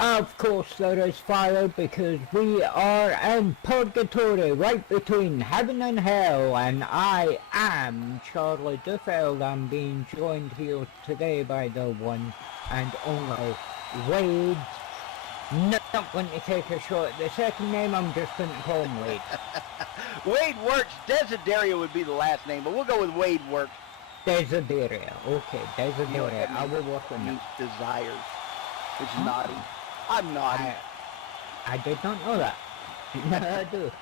Of course there is fire, because we are in Purgatory, right between heaven and hell, and I am Charlie Duffield. I'm being joined here today by the one and only Wade. Not going to take a shot at the second name, I'm just going to call him Wade. Wade works. Desideria would be the last name, but we'll go with Wade works. Desideria, okay, Desideria, I will work on it. Desires. It's naughty. I'm naughty. I did not know that. Now I do.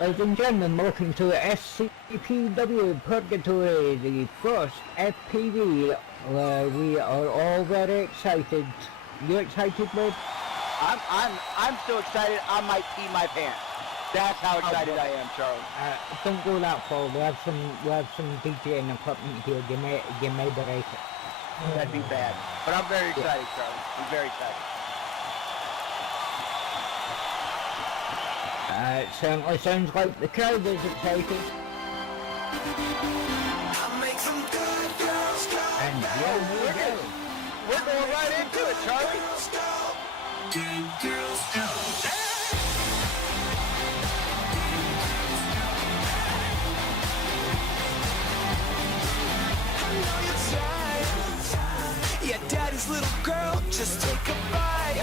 Ladies and gentlemen, welcome to SCPW Purgatory, the first FPV. We are all very excited. You excited, Bob? I'm so excited I might pee my pants. That's how excited I am, Charlie. Don't go that far. We have some DJing equipment here. You may break it. That'd be bad. But I'm very excited, Charlie. I'm very excited. It certainly sounds like the crowd is excited. And here we go. We're going right into it, Charlie. Good girls go. Yeah, daddy's little girl, just take a bite.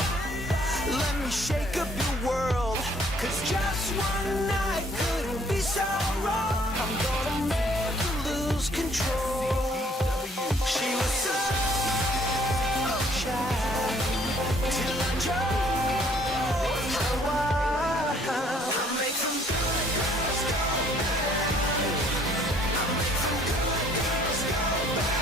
Let me shake up your world, 'cause just one night couldn't be so wrong. I'm gonna make you lose control. She was so shy till I drove her wild. I make some good girls go bad. I make some good girls go bad.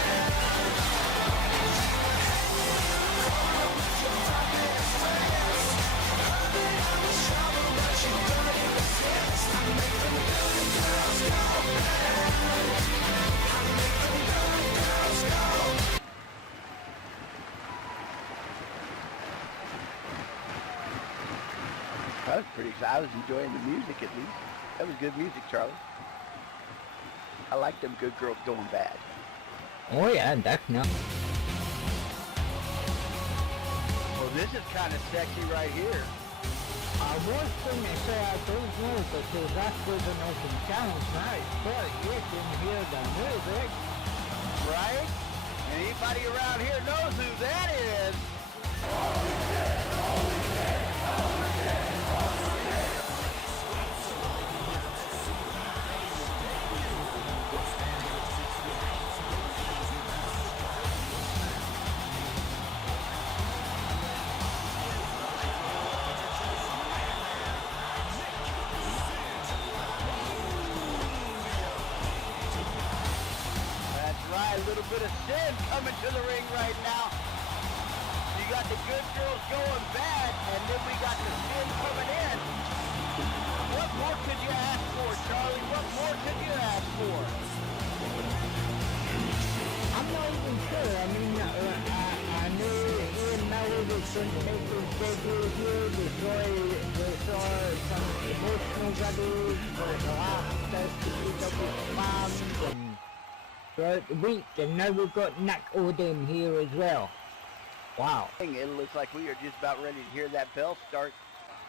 I was pretty excited. I was enjoying the music at least. That was good music, Charlie. I like them good girls going bad. Oh yeah, definitely. Well, this is kind of sexy right here. I was going to say I don't know, because that's where the nothing sounds nice, but you can hear the music. Right? Anybody around here knows who that is. A little bit of sin coming to the ring right now. You got the good girls going bad, and then we got the sin coming in. What more could you ask for, Charlie? What more could you ask for? I'm not even sure. I mean, I knew Ian Malley was going to make his debut here. We saw some emotional videos for the last SCPW fans and throughout the week, and now we've got Nick Odin here as well. Wow. It looks like we are just about ready to hear that bell start.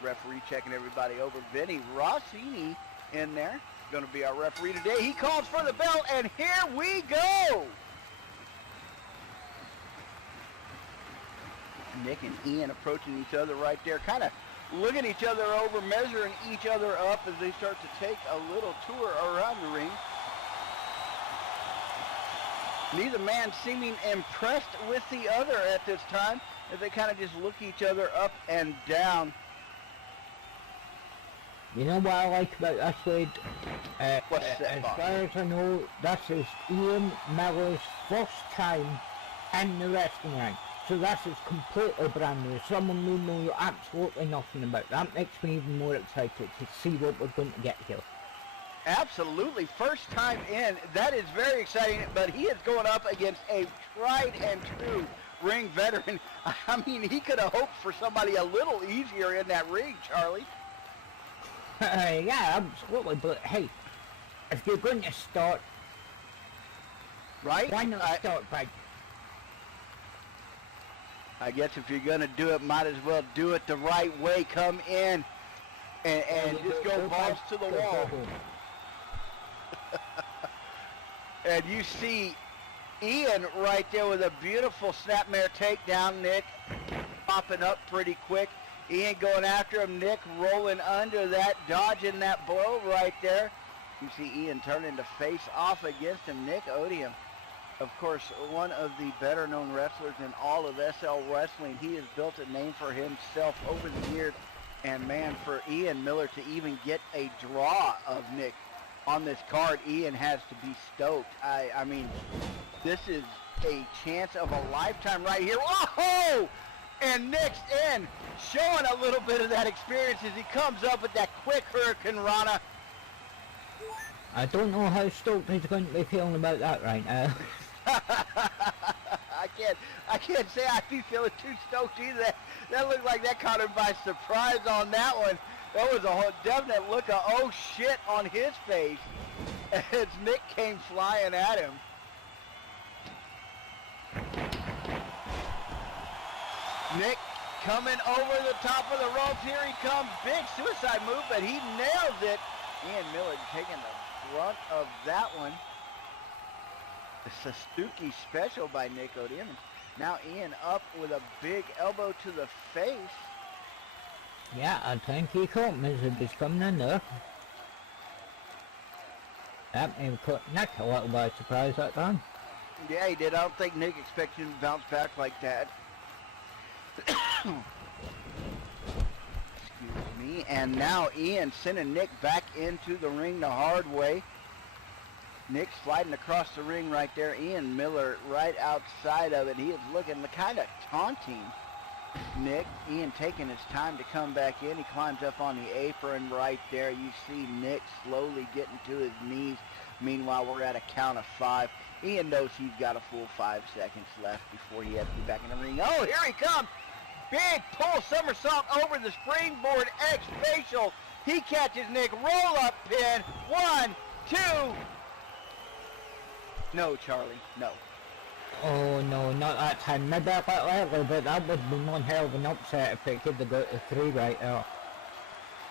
Referee checking everybody over. Vinny Rossini in there. Going to be our referee today. He calls for the bell, and here we go. Nick and Ian approaching each other right there, kind of looking each other over, measuring each other up as they start to take a little tour around the ring. Neither man seeming impressed with the other at this time, as they kind of just look each other up and down. You know what I like about this, Wade? What's that, as Bob? far as I know, this is Ian Miller's first time in the wrestling ring. So this is completely brand new. Someone we know absolutely nothing about. That makes me even more excited to see what we're going to get here. Absolutely, first time in. That is very exciting, but he is going up against a tried and true ring veteran. I mean, he could have hoped for somebody a little easier in that ring, Charlie. Yeah, absolutely, but hey, if you're going to start, Right? why not start right? I guess if you're going to do it, might as well do it the right way. Come in and just go balls to the wall. And you see Ian right there with a beautiful snapmare takedown, Nick, popping up pretty quick. Ian going after him, Nick rolling under that, dodging that blow right there. You see Ian turning to face off against him. Nick Odium, of course, one of the better known wrestlers in all of SL Wrestling. He has built a name for himself over the years. And man, for Ian Miller to even get a draw of Nick on this card, Ian has to be stoked. I mean, this is a chance of a lifetime right here. Oh! And Nick's in, showing a little bit of that experience as he comes up with that quick Hurricane Rana. I don't know how stoked he's going to be feeling about that right now. I can't say I'd be feeling too stoked either. That looked like that caught him by surprise on that one. That was a whole definite look of oh shit on his face as Nick came flying at him. Nick coming over the top of the ropes. Here he comes. Big suicide move, but he nails it. Ian Miller taking the brunt of that one. The Suzuki special by Nick Odium. Now Ian up with a big elbow to the face. Yeah, I think he caught me as he was coming in there. That made Nick a little by surprise that time. Yeah, he did. I don't think Nick expected him to bounce back like that. Excuse me. And now Ian sending Nick back into the ring the hard way. Nick sliding across the ring right there. Ian Miller right outside of it. He is looking kind of taunting Nick. Ian taking his time to come back in. He climbs up on the apron right there. You see Nick slowly getting to his knees. Meanwhile, we're at a count of 5. Ian knows he's got a full 5 seconds left before he has to be back in the ring. Oh, here he comes. Big pull somersault over the springboard X facial. He catches Nick. Roll up pin. 1, 2. No, Charlie. No. Oh no, not that time. Maybe a bit earlier, but that would have been one hell of an upset if it could have got to 3 right there.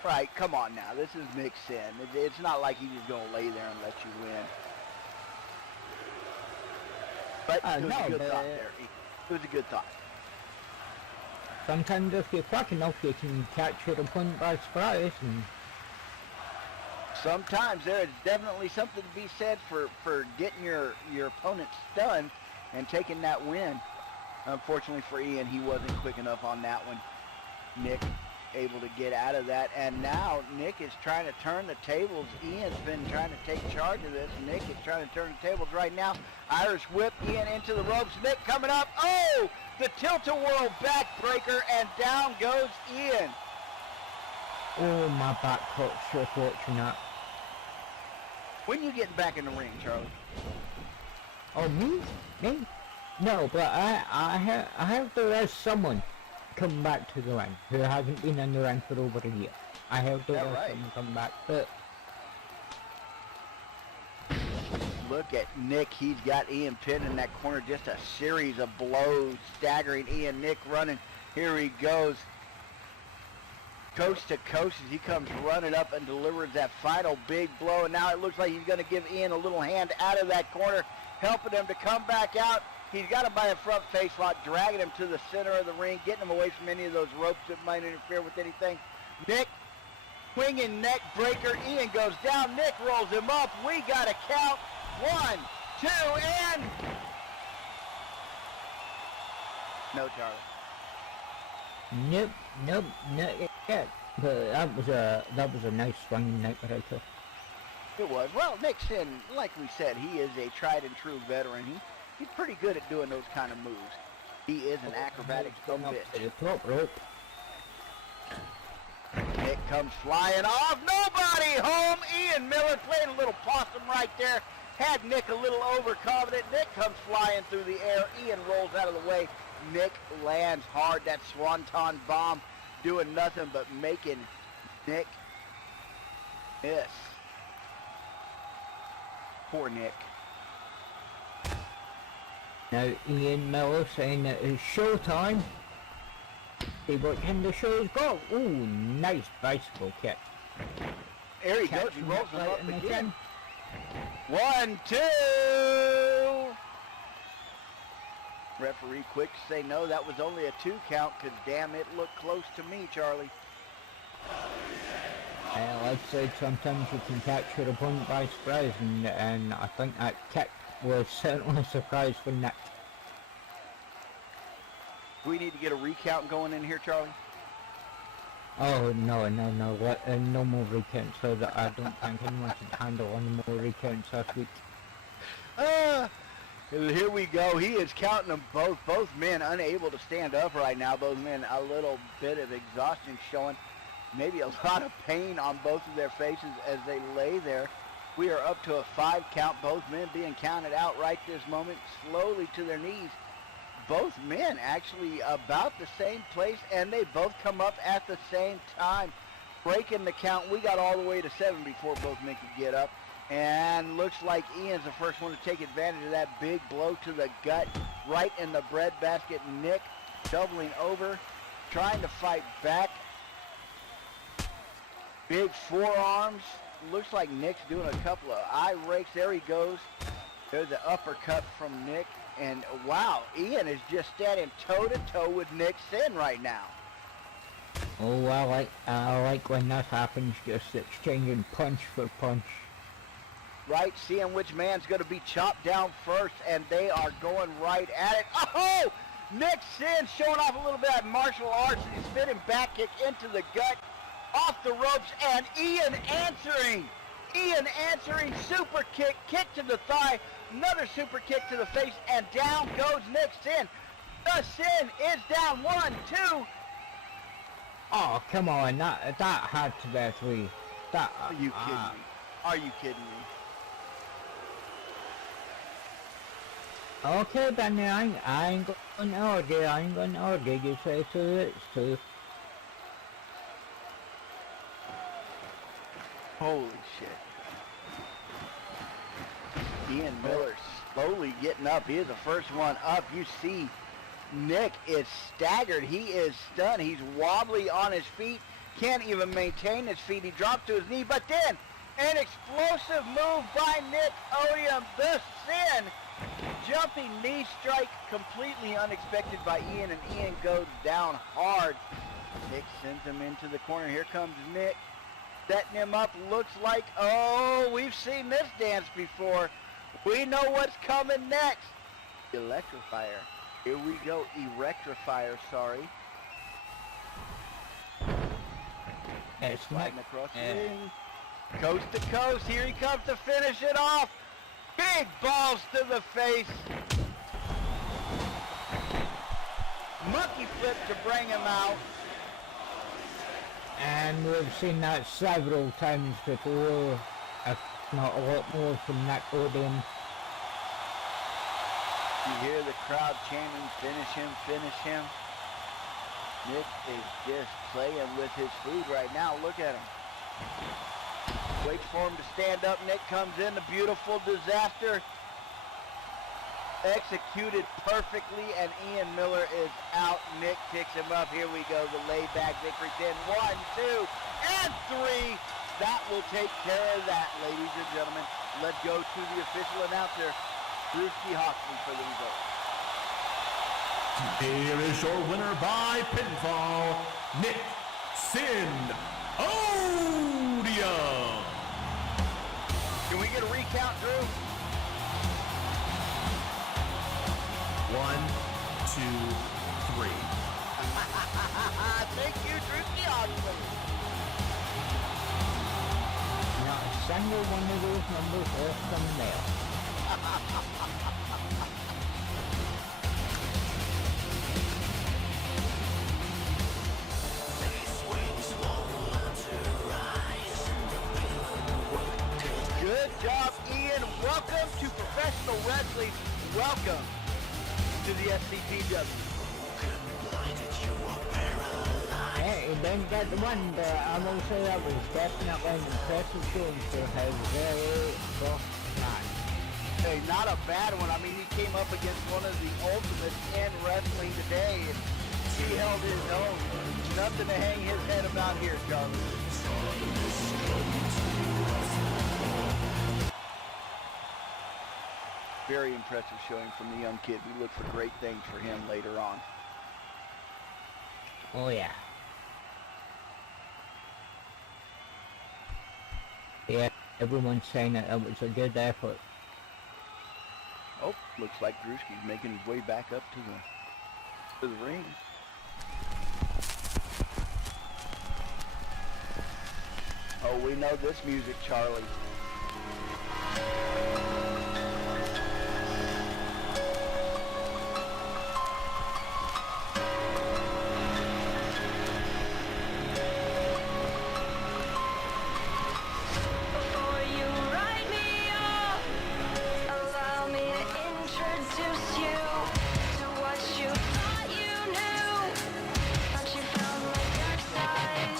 Right, come on now. This is Nick Sin. It's not like he's just going to lay there and let you win. But it was a good thought there. It was a good thought. Sometimes if you're quick enough, you can catch your opponent by surprise. And sometimes there is definitely something to be said for getting your opponent stunned and taking that win. Unfortunately for Ian, he wasn't quick enough on that one. Nick able to get out of that, and now Nick is trying to turn the tables. Ian's been trying to take charge of this. Nick is trying to turn the tables right now. Irish whip Ian into the ropes. Nick coming up. Oh, the tilt-a-whirl backbreaker, and down goes Ian. oh, my back hurts just watching that. When you getting back in the ring, Charlie? Oh, me? Me? No, but I have there is someone come back to the ring who hasn't been in the ring for over a year. I have there is someone come back, but look at Nick. He's got Ian pinned in that corner. Just a series of blows, staggering Ian. Nick running. Here he goes. Coast to coast as he comes running up and delivers that final big blow. And now it looks like he's going to give Ian a little hand out of that corner, helping him to come back out. He's got him by a front face lock, dragging him to the center of the ring, getting him away from any of those ropes that might interfere with anything. Nick, swinging neck breaker. Ian goes down. Nick rolls him up. We got a count. 1, 2, and No, Charlie. Nope, nope, not yet. But that was a nice swing, Nick, right there. It was. Well, Nick Sin, like we said, he is a tried and true veteran. He's pretty good at doing those kind of moves. He is an acrobatic Going up bitch. to the top rope. Nick comes flying off. Nobody home. Ian Miller playing a little possum right there. Had Nick a little overconfident. Nick comes flying through the air. Ian rolls out of the way. Nick lands hard. That swanton bomb doing nothing but making Nick miss. Poor Nick. Now Ian Miller saying that it's showtime. See what kind of show he's got. Ooh, nice bicycle kick. There he goes. He Catching rolls it him right up in the again. chin. 1, 2. Referee quick to say no, that was only a 2 count because damn, it looked close to me, Charlie. Like I said, sometimes you can catch your opponent by surprise, and I think that kick was certainly a surprise for Nick. Do we need to get a recount going in here, Charlie? Oh, no, no more recounts, so that I don't think anyone can handle any more recounts this week. Here we go. He is counting them both. Both men unable to stand up right now. Both men a little bit of exhaustion showing. Maybe a lot of pain on both of their faces as they lay there. We are up to a 5 count. Both men being counted out right this moment, slowly to their knees. Both men actually about the same place, and they both come up at the same time. Breaking the count. We got all the way to 7 before both men could get up. And looks like Ian's the first one to take advantage of that big blow to the gut right in the breadbasket. Nick doubling over, trying to fight back. Big forearms. Looks like Nick's doing a couple of eye rakes. There he goes. There's the uppercut from Nick. And wow, Ian is just standing toe-to-toe with Nick Sin right now. Oh, I like when that happens, just exchanging punch for punch. Right, seeing which man's going to be chopped down first, and they are going right at it. Oh! Nick Sin showing off a little bit of martial arts, and he's spinning back kick into the gut, off the ropes, and Ian answering, super kick, kick to the thigh, another super kick to the face, and down goes Nick Sin. The Sin is down, 1, 2. Oh, come on, that had to be a 3. That, Are you kidding me? Are you kidding me? Okay, Benny, I ain't going to argue, you say 2, it's 2. Holy shit. Ian Miller slowly getting up. He is the first one up. You see Nick is staggered. He is stunned. He's wobbly on his feet. Can't even maintain his feet. He dropped to his knee, but then an explosive move by Nick Odium, the Sin. Jumping knee strike, completely unexpected by Ian, and Ian goes down hard. Nick sends him into the corner. Here comes Nick, setting him up. Looks like, oh, we've seen this dance before. We know what's coming next. Electrifier. Here we go. Erectrifier, sorry. It's Sliding Nick. across the ring. Coast to coast. Here he comes to finish it off. Big balls to the face. Monkey flip to bring him out. And we've seen that several times before, if not a lot more from Nick Odium. You hear the crowd chanting, finish him, finish him. Nick is just playing with his food right now. Look at him. Waits for him to stand up. Nick comes in, the beautiful disaster. Executed perfectly, and Ian Miller is out. Nick picks him up. Here we go, the layback victory pin. 1, 2, and 3. That will take care of that, ladies and gentlemen. Let's go to the official announcer, Brewski Hawksley, for the result. Here is your winner by pinfall, Nick Sin Odium. Can we get a recount, Drew? 1, 2, 3. Thank you, Drewski Oxley. Not a single one of those numbers left from there. Good job, Ian. Welcome to professional wrestling. Welcome to the SCPW. Yeah, he didn't get the one, but I will say that was definitely an impressive game for his very rough match. Hey, not a bad one. I mean, he came up against one of the ultimates in wrestling today, and he held his own. Nothing to hang his head about here, Charlie. Very impressive showing from the young kid. We look for great things for him later on. Oh yeah. Yeah, everyone's saying that it was a good effort. Oh, looks like Drewski's making his way back up to the ring. Oh, we know this music, Charlie. Before you write me off, allow me to introduce you to what you thought you knew, but you found my dark side.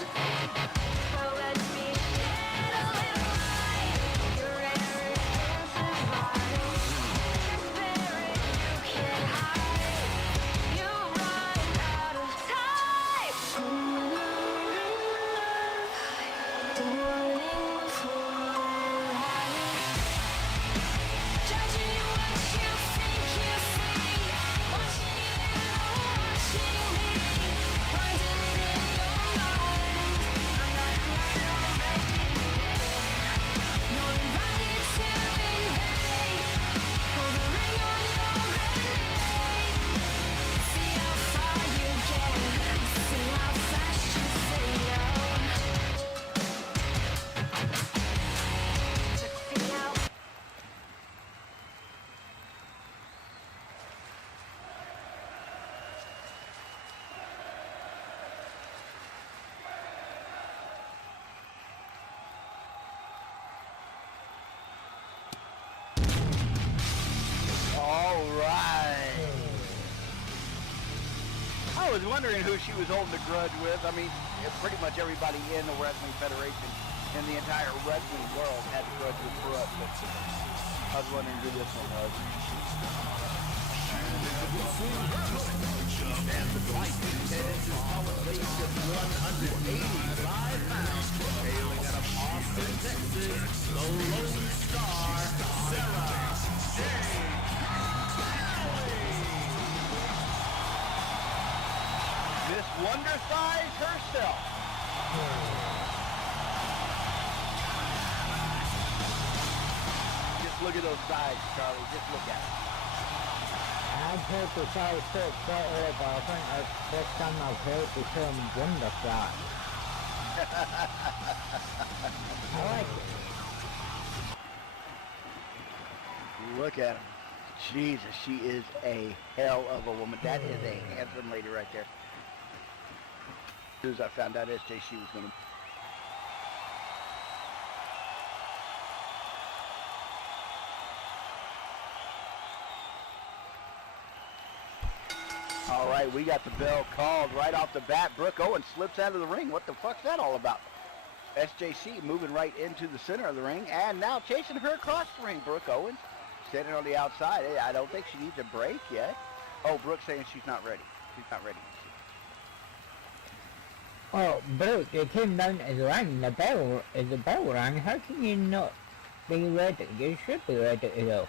So let me shed a little light. Your arrogance is vile. Transparent, you can't hide. You run out of time. Warning before judging you what you think you see, watching you watching me, finding it in your mind. I'm not already. You're invited to invade. Pull the ring on your grenade. See how far you get. See how fast you say no. See how All right. I was wondering who she was holding a grudge with. I mean, pretty much everybody in the Wrestling Federation in the entire wrestling world had a grudge with Brooke, but I was wondering who this one was. Miss Wonder Thighs herself. Just look at those thighs, Charlie. Just look at them. I've heard the size 6 better, but I think that's the first time I've heard the term wonder fly. I like it. Look at him. Jesus, she is a hell of a woman. That is a handsome lady right there. As soon as I found out SJC was going to... All right, we got the bell called right off the bat. Brooke Owens slips out of the ring. What the fuck's that all about? SJC moving right into the center of the ring, and now chasing her across the ring. Brooke Owens sitting on the outside. Hey, I don't think she needs a break yet. Oh, Brooke's saying she's not ready. She's not ready. Oh, Brooke, you came down to the ring, the bell rang. How can you not be ready? You should be ready to go.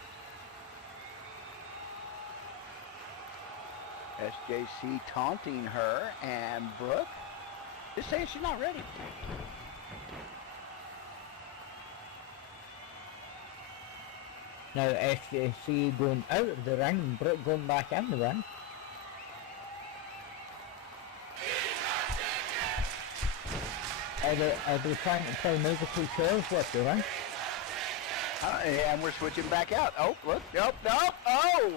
SJC taunting her, and Brooke is saying she's not ready. Now SJC going out of the ring, Brooke going back in the ring. Are they trying to play musical chairs with you, right? And we're switching back out. Oh, look. Nope, nope. Oh!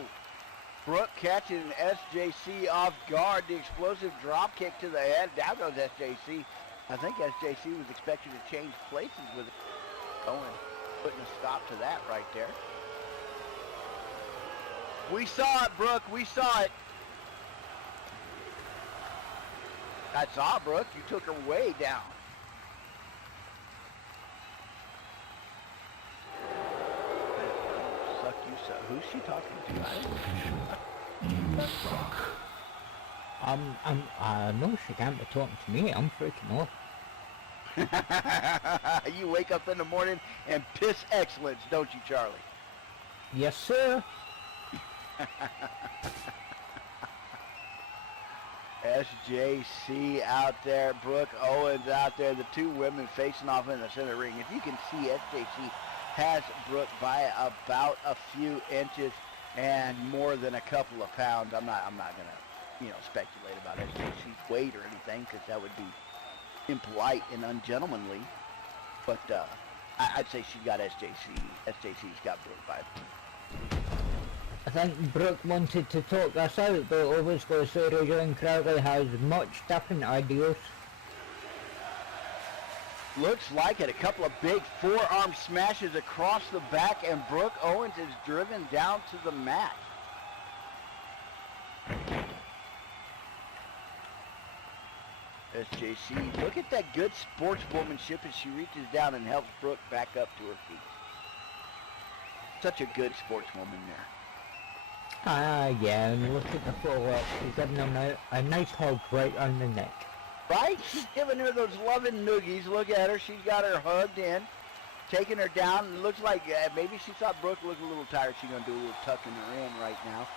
Brooke catching SJC off guard. The explosive drop kick to the head. Down goes SJC. I think SJC was expected to change places with it. Owen putting a stop to that right there. We saw it, Brooke. We saw it. I saw Brooke. You took her way down. Suck you so. Who's she talking to? No, she can't be talking to me. I'm freaking off. You wake up in the morning and piss excellence, don't you, Charlie? Yes, sir. SJC out there, Brooke Owens out there, the two women facing off in the center ring. If you can see, SJC has Brooke by about a few inches and more than a couple of pounds. I'm not gonna, speculate about SJC's weight or anything, because that would be impolite and ungentlemanly. But I'd say she's got SJC. SJC's got Brooke by. I think Brooke wanted to talk us out, but obviously Sarah Jane Crowley has much different ideas. Looks like it. A couple of big forearm smashes across the back, and Brooke Owens is driven down to the mat. SJC, look at that good sportswomanship as she reaches down and helps Brooke back up to her feet. Such a good sportswoman there. Yeah, and look at the follow-up. She's giving him a nice hug right on the neck. Right? She's giving her those loving noogies. Look at her. She's got her hugged in, taking her down. It looks like maybe she thought Brooke looked a little tired. She's going to do a little tucking her in right now.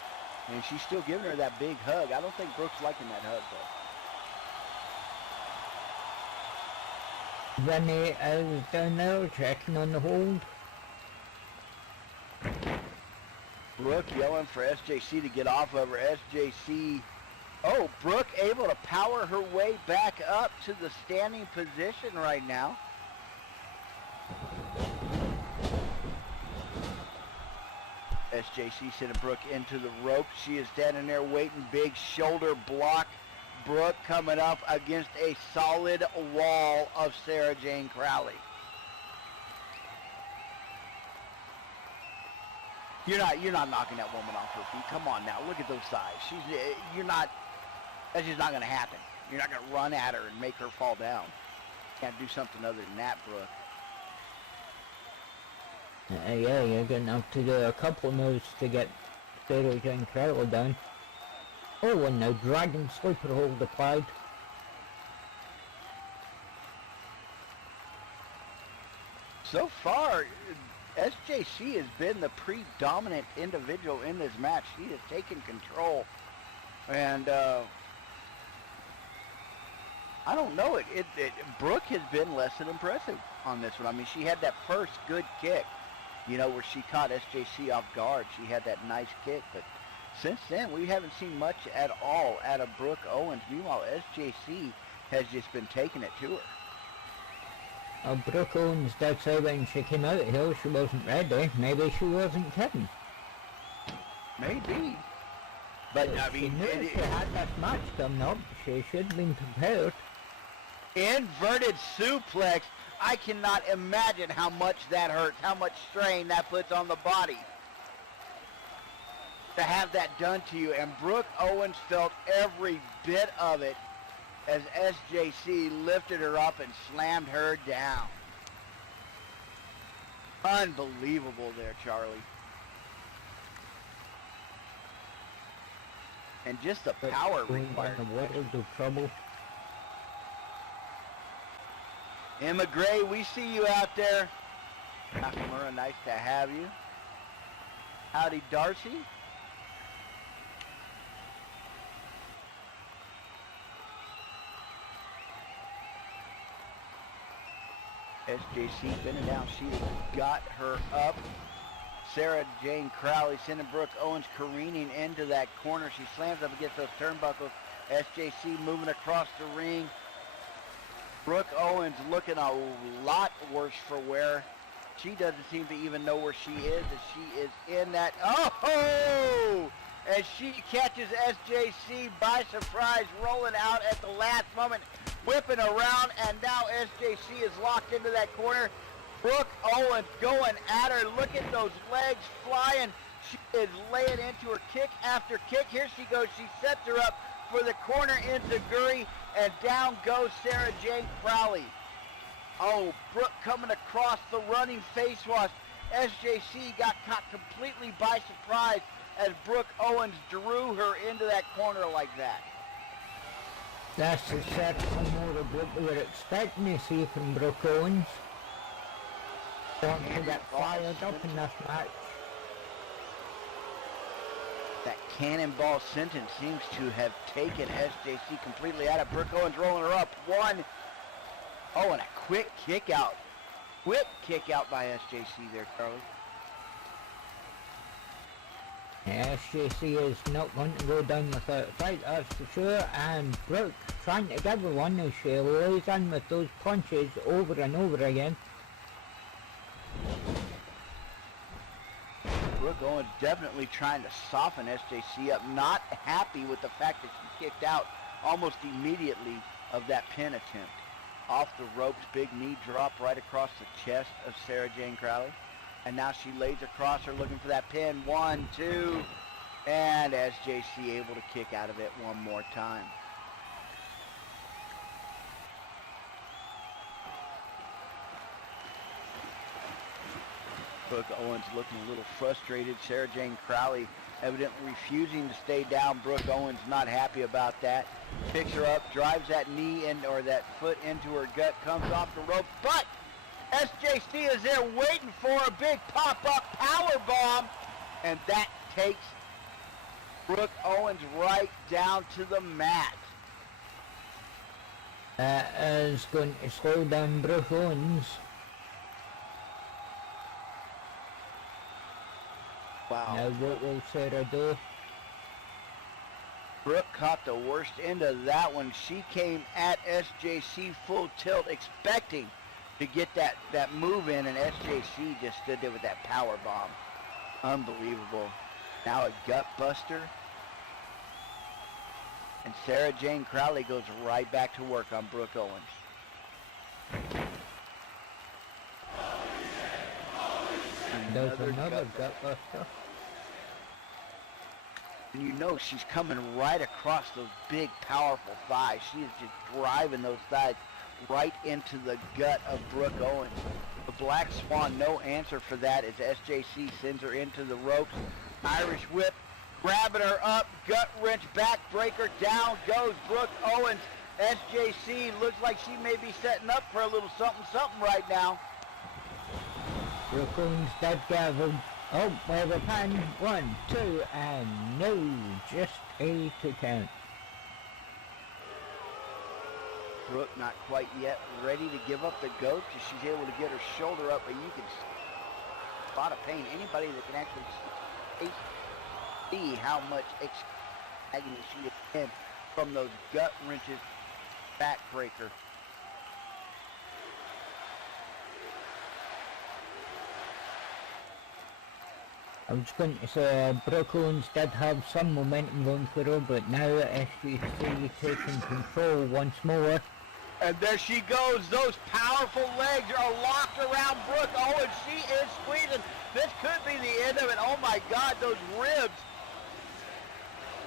And she's still giving her that big hug. I don't think Brooke's liking that hug, though. Renee is down there checking on the hold. Brooke yelling for SJC to get off of her. SJC. Oh, Brooke able to power her way back up to the standing position right now. SJC sending Brooke into the ropes. She is standing there waiting. Big shoulder block. Brooke coming up against a solid wall of Sarah Jane Crowley. You're not knocking that woman off her feet. Come on now, look at those thighs. That's just not going to happen. You're not going to run at her and make her fall down. Can't do something other than that, Brooke. Yeah, you're going to have to do a couple of moves to get Sarah Jane Crowley down. Oh, and now Dragon Sleeper hold applied. So far, SJC has been the predominant individual in this match. She has taken control. And I don't know. Brooke has been less than impressive on this one. I mean, she had that first good kick, where she caught SJC off guard. She had that nice kick. But since then, we haven't seen much at all out of Brooke Owens. Meanwhile, SJC has just been taking it to her. Brooke Owens did say when she came out here she wasn't ready. Maybe she wasn't kidding. Maybe. But, I mean... She knew if she had that match coming up, she should have been prepared. Inverted suplex. I cannot imagine how much that hurts, how much strain that puts on the body. To have that done to you. And Brooke Owens felt every bit of it as SJC lifted her up and slammed her down. Unbelievable there, Charlie. And just the power required. In the world of trouble. Emma Gray, we see you out there. Nakamura, nice to have you. Howdy, Darcy. SJC bending down. She got her up. Sarah Jane Crowley sending Brooke Owens careening into that corner. She slams up against those turnbuckles. SJC moving across the ring. Brooke Owens looking a lot worse for wear. She doesn't seem to even know where she is, as she is in that. Oh! As she catches SJC by surprise, rolling out at the last moment, whipping around, and now SJC is locked into that corner. Brooke Owens going at her. Look at those legs flying. She is laying into her kick after kick. Here she goes. She sets her up for the corner into Guri, and down goes Sarah Jane Crowley. Oh, Brooke coming across the running face wash. SJC got caught completely by surprise as Brooke Owens drew her into that corner like that. That's exactly more of what we were expecting to see from Brooke Owens. Want to get fired up in this match. That cannonball sentence seems to have taken SJC completely out of. Brooke Owens rolling her up. One. Oh, and a quick kick out. Quick kick out by SJC there, Carly. Yeah, SJC is not going to go down without a fight, that's for sure. And Brooke trying to give her one as she lays in with those punches over and over again. Brooke Owens definitely trying to soften SJC up. Not happy with the fact that she kicked out almost immediately of that pin attempt. Off the ropes, big knee drop right across the chest of Sarah Jane Crowley. And now she lays across her looking for that pin. 1, 2, and SJC able to kick out of it one more time. Brooke Owens looking a little frustrated. Sarah Jane Crowley evidently refusing to stay down. Brooke Owens not happy about that. Picks her up, drives that knee in, or that foot into her gut, comes off the rope, but SJC is there waiting for a big pop-up power bomb, and that takes Brooke Owens right down to the mat. That is going to slow down Brooke Owens. Wow. Now what will Sarah do? Brooke caught the worst end of that one. She came at SJC full tilt, expecting to get that move in, and SJC just stood there with that power bomb. Unbelievable. Now a gut buster. And Sarah Jane Crowley goes right back to work on Brooke Owens. Does another gut buster. And you know she's coming right across those big, powerful thighs. She is just driving those thighs right into the gut of Brooke Owens. The Black Swan, no answer for that as SJC sends her into the ropes. Irish whip, grabbing her up, gut wrench, backbreaker, down goes Brooke Owens. SJC looks like she may be setting up for a little something right now. Brooke Owens did give him. Oh, well, the pan. 1, 2, and no, just a to count. Brooke not quite yet ready to give up the ghost as she's able to get her shoulder up, but you can spot a pain. Anybody that can actually see how much agony she is in from those gut wrenches, backbreaker. I was going to say Brooke Owens did have some momentum going for her, but now SJC taking control once more. And there she goes. Those powerful legs are locked around Brooke Owens. She is squeezing. This could be the end of it. Oh my God, those ribs.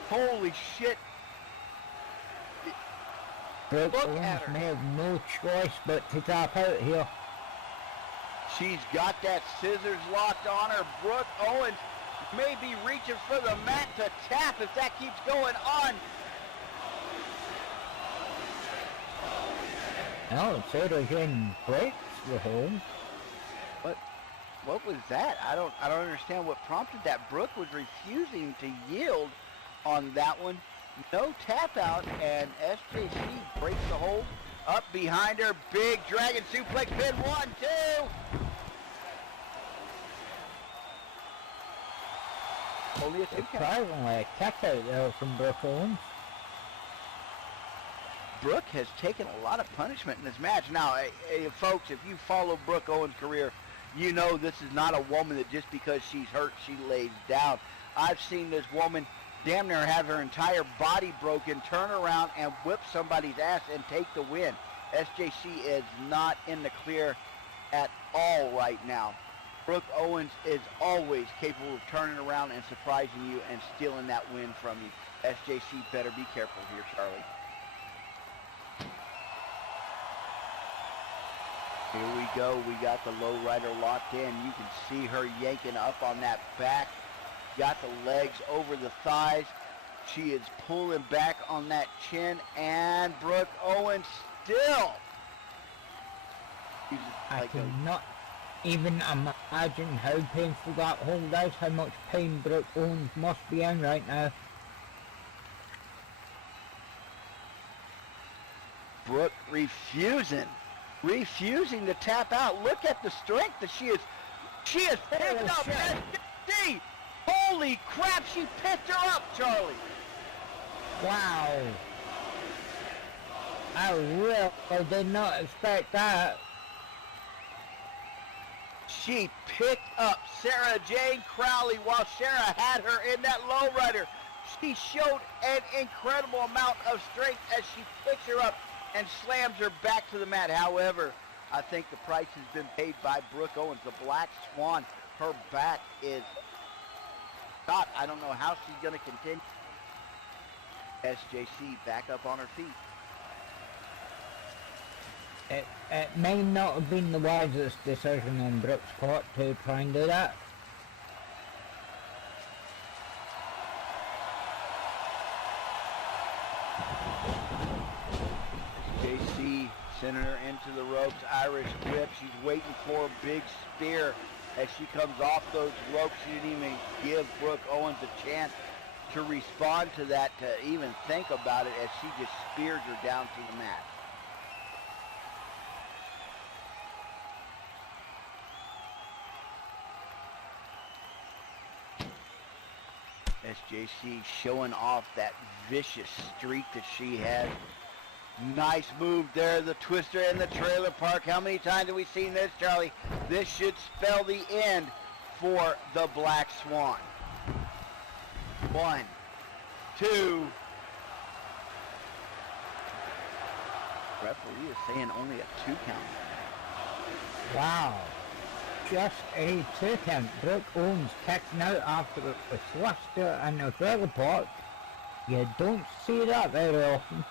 Holy shit. Brooke Look Owens at her. may have no choice but to tap out here. She's got that scissors locked on her. Brooke Owens may be reaching for the mat to tap if that keeps going on. Now Sarah Jane breaks the hold. What was that? I don't understand what prompted that. Brooke was refusing to yield on that one. No tap out, and SJC breaks the hold. Up behind her, big dragon suplex pin. 1, 2. Only a 2 count. Surprisingly, a kick out there from Brooke Owens. Brooke has taken a lot of punishment in this match. Now, folks, if you follow Brooke Owens' career, you know this is not a woman that just because she's hurt, she lays down. I've seen this woman damn near have her entire body broken, turn around and whip somebody's ass and take the win. SJC is not in the clear at all right now. Brooke Owens is always capable of turning around and surprising you and stealing that win from you. SJC better be careful here, Charlie. Here we go. We got the lowrider locked in. You can see her yanking up on that back. Got the legs over the thighs. She is pulling back on that chin, and Brooke Owens still. I cannot even imagine how painful that hold is, how much pain Brooke Owens must be in right now. Brooke refusing to tap out. Look at the strength that she is picked up. SJC. Holy crap, she picked her up, Charlie. Wow. I really did not expect that. She picked up Sarah Jane Crowley while Sarah had her in that lowrider. She showed an incredible amount of strength as she picks her up and slams her back to the mat. However, I think the price has been paid by Brooke Owens, the Black Swan. Her back is shot. I don't know how she's going to continue. SJC back up on her feet. It may not have been the wisest decision on Brooke's part to try and do that. JC sending her into the ropes, Irish whip. She's waiting for a big spear as she comes off those ropes. She didn't even give Brooke Owens a chance to respond to that, to even think about it, as she just spears her down to the mat. SJC showing off that vicious streak that she has. Nice move there, the twister in the trailer park. How many times have we seen this, Charlie? This should spell the end for the Black Swan. 1, 2. Referee is saying only a 2 count. Wow. Just a 2 count. Brooke Owens kicking out after the thruster and the trailer park. You don't see that very often.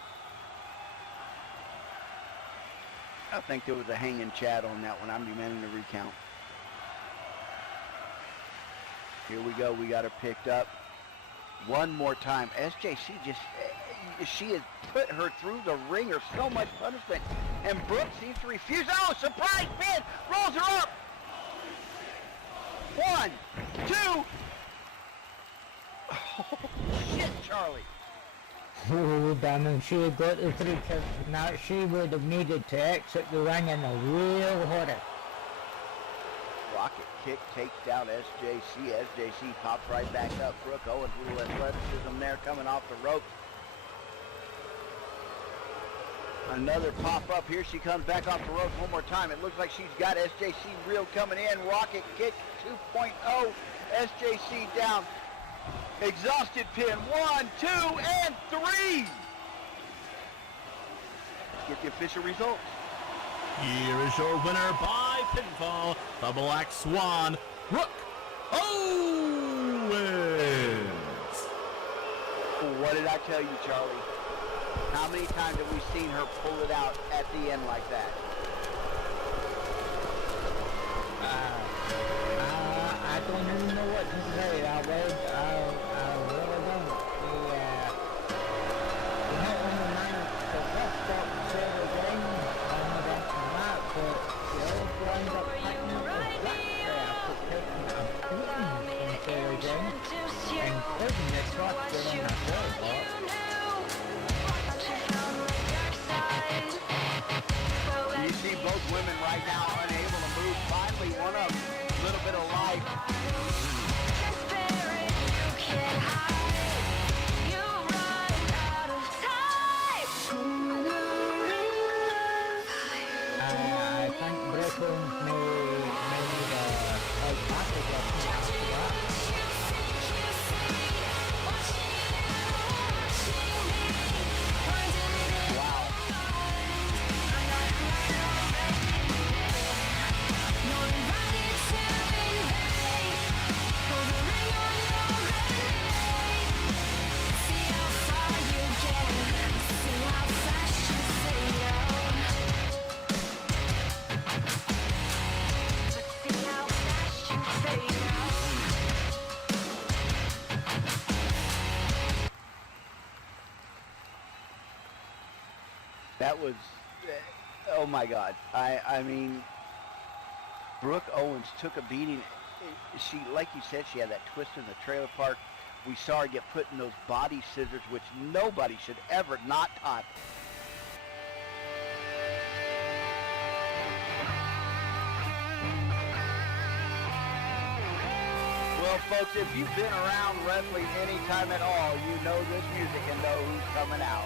I think there was a hanging Chad on that one. I'm demanding a recount. Here we go. We got her picked up. One more time. SJC she has put her through the ringer. So much punishment. And Brooke seems to refuse. Oh, surprise pin! Rolls her up! 1, 2. Oh, shit, Charlie. Oh, damn, if she had got the 3 counts now, she would have needed to exit the ring in a real hurry. Rocket kick takes down SJC. SJC pops right back up. Brooke Owens, little athleticism there coming off the ropes. Another pop up. Here she comes back off the ropes one more time. It looks like she's got SJC real coming in. Rocket kick 2.0. SJC down. Exhausted pin. 1, 2, and 3. Let's get the official results. Here is your winner by pinfall, the Black Swan, Brooke Owens. What did I tell you, Charlie? How many times have we seen her pull it out at the end like that? I don't even know what to say. I really don't. The not only managed to lift up Sarah Jane on the bench and that, but she also ended up picking up the black there for taking a beating from Sarah Jane, including the thruster in the trailer park. You see both women right now unable to move. Finally, one of them, a little bit of life. You run out of time. That was, oh my God. I mean, Brooke Owens took a beating. She, like you said, she had that twist in the trailer park. We saw her get put in those body scissors, which nobody should ever not touch. Well, folks, if you've been around wrestling any time at all, you know this music and know who's coming out.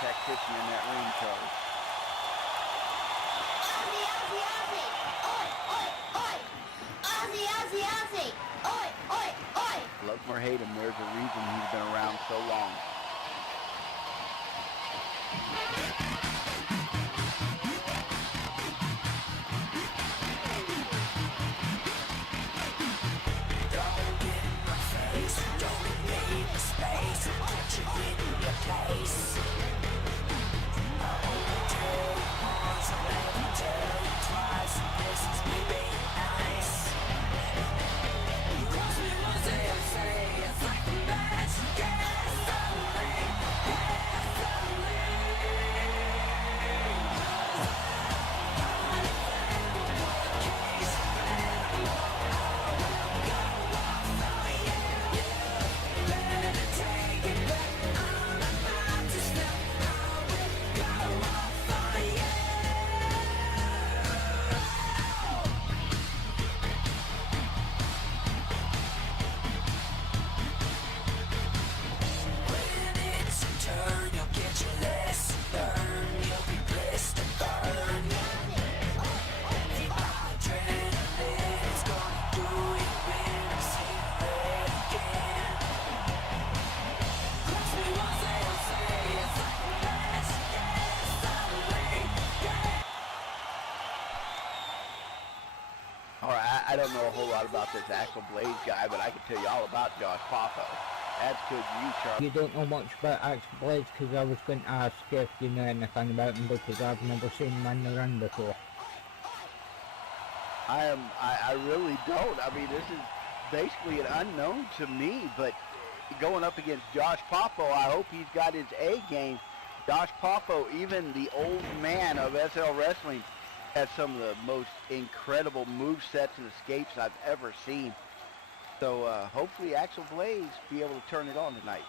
Tactician in that ring, Charlie. Ozzy, Ozzy, Ozzy! Oi, oi, oi! Ozzy, Ozzy, Ozzy! Oi, oi, oi! Love him or hate him, there's a reason he's been around so long. Don't get in my face, don't invade my space, put you in your place. I only tell you once, I'll never tell you twice, and this is me being nice. You cross me once and you say it's like a match, gasoline, gasoline. I don't know a whole lot about this Axel Blaze guy, but I can tell you all about Josh Poffo. That's good you, Charlie. You don't know much about Axel Blaze because I was going to ask you if you know anything about him because I've never seen him in the ring before. I really don't. I mean, this is basically an unknown to me, but going up against Josh Poffo, I hope he's got his A game. Josh Poffo, even the old man of SL Wrestling, has some of the most incredible movesets and escapes I've ever seen. So hopefully Axel Blaze be able to turn it on tonight.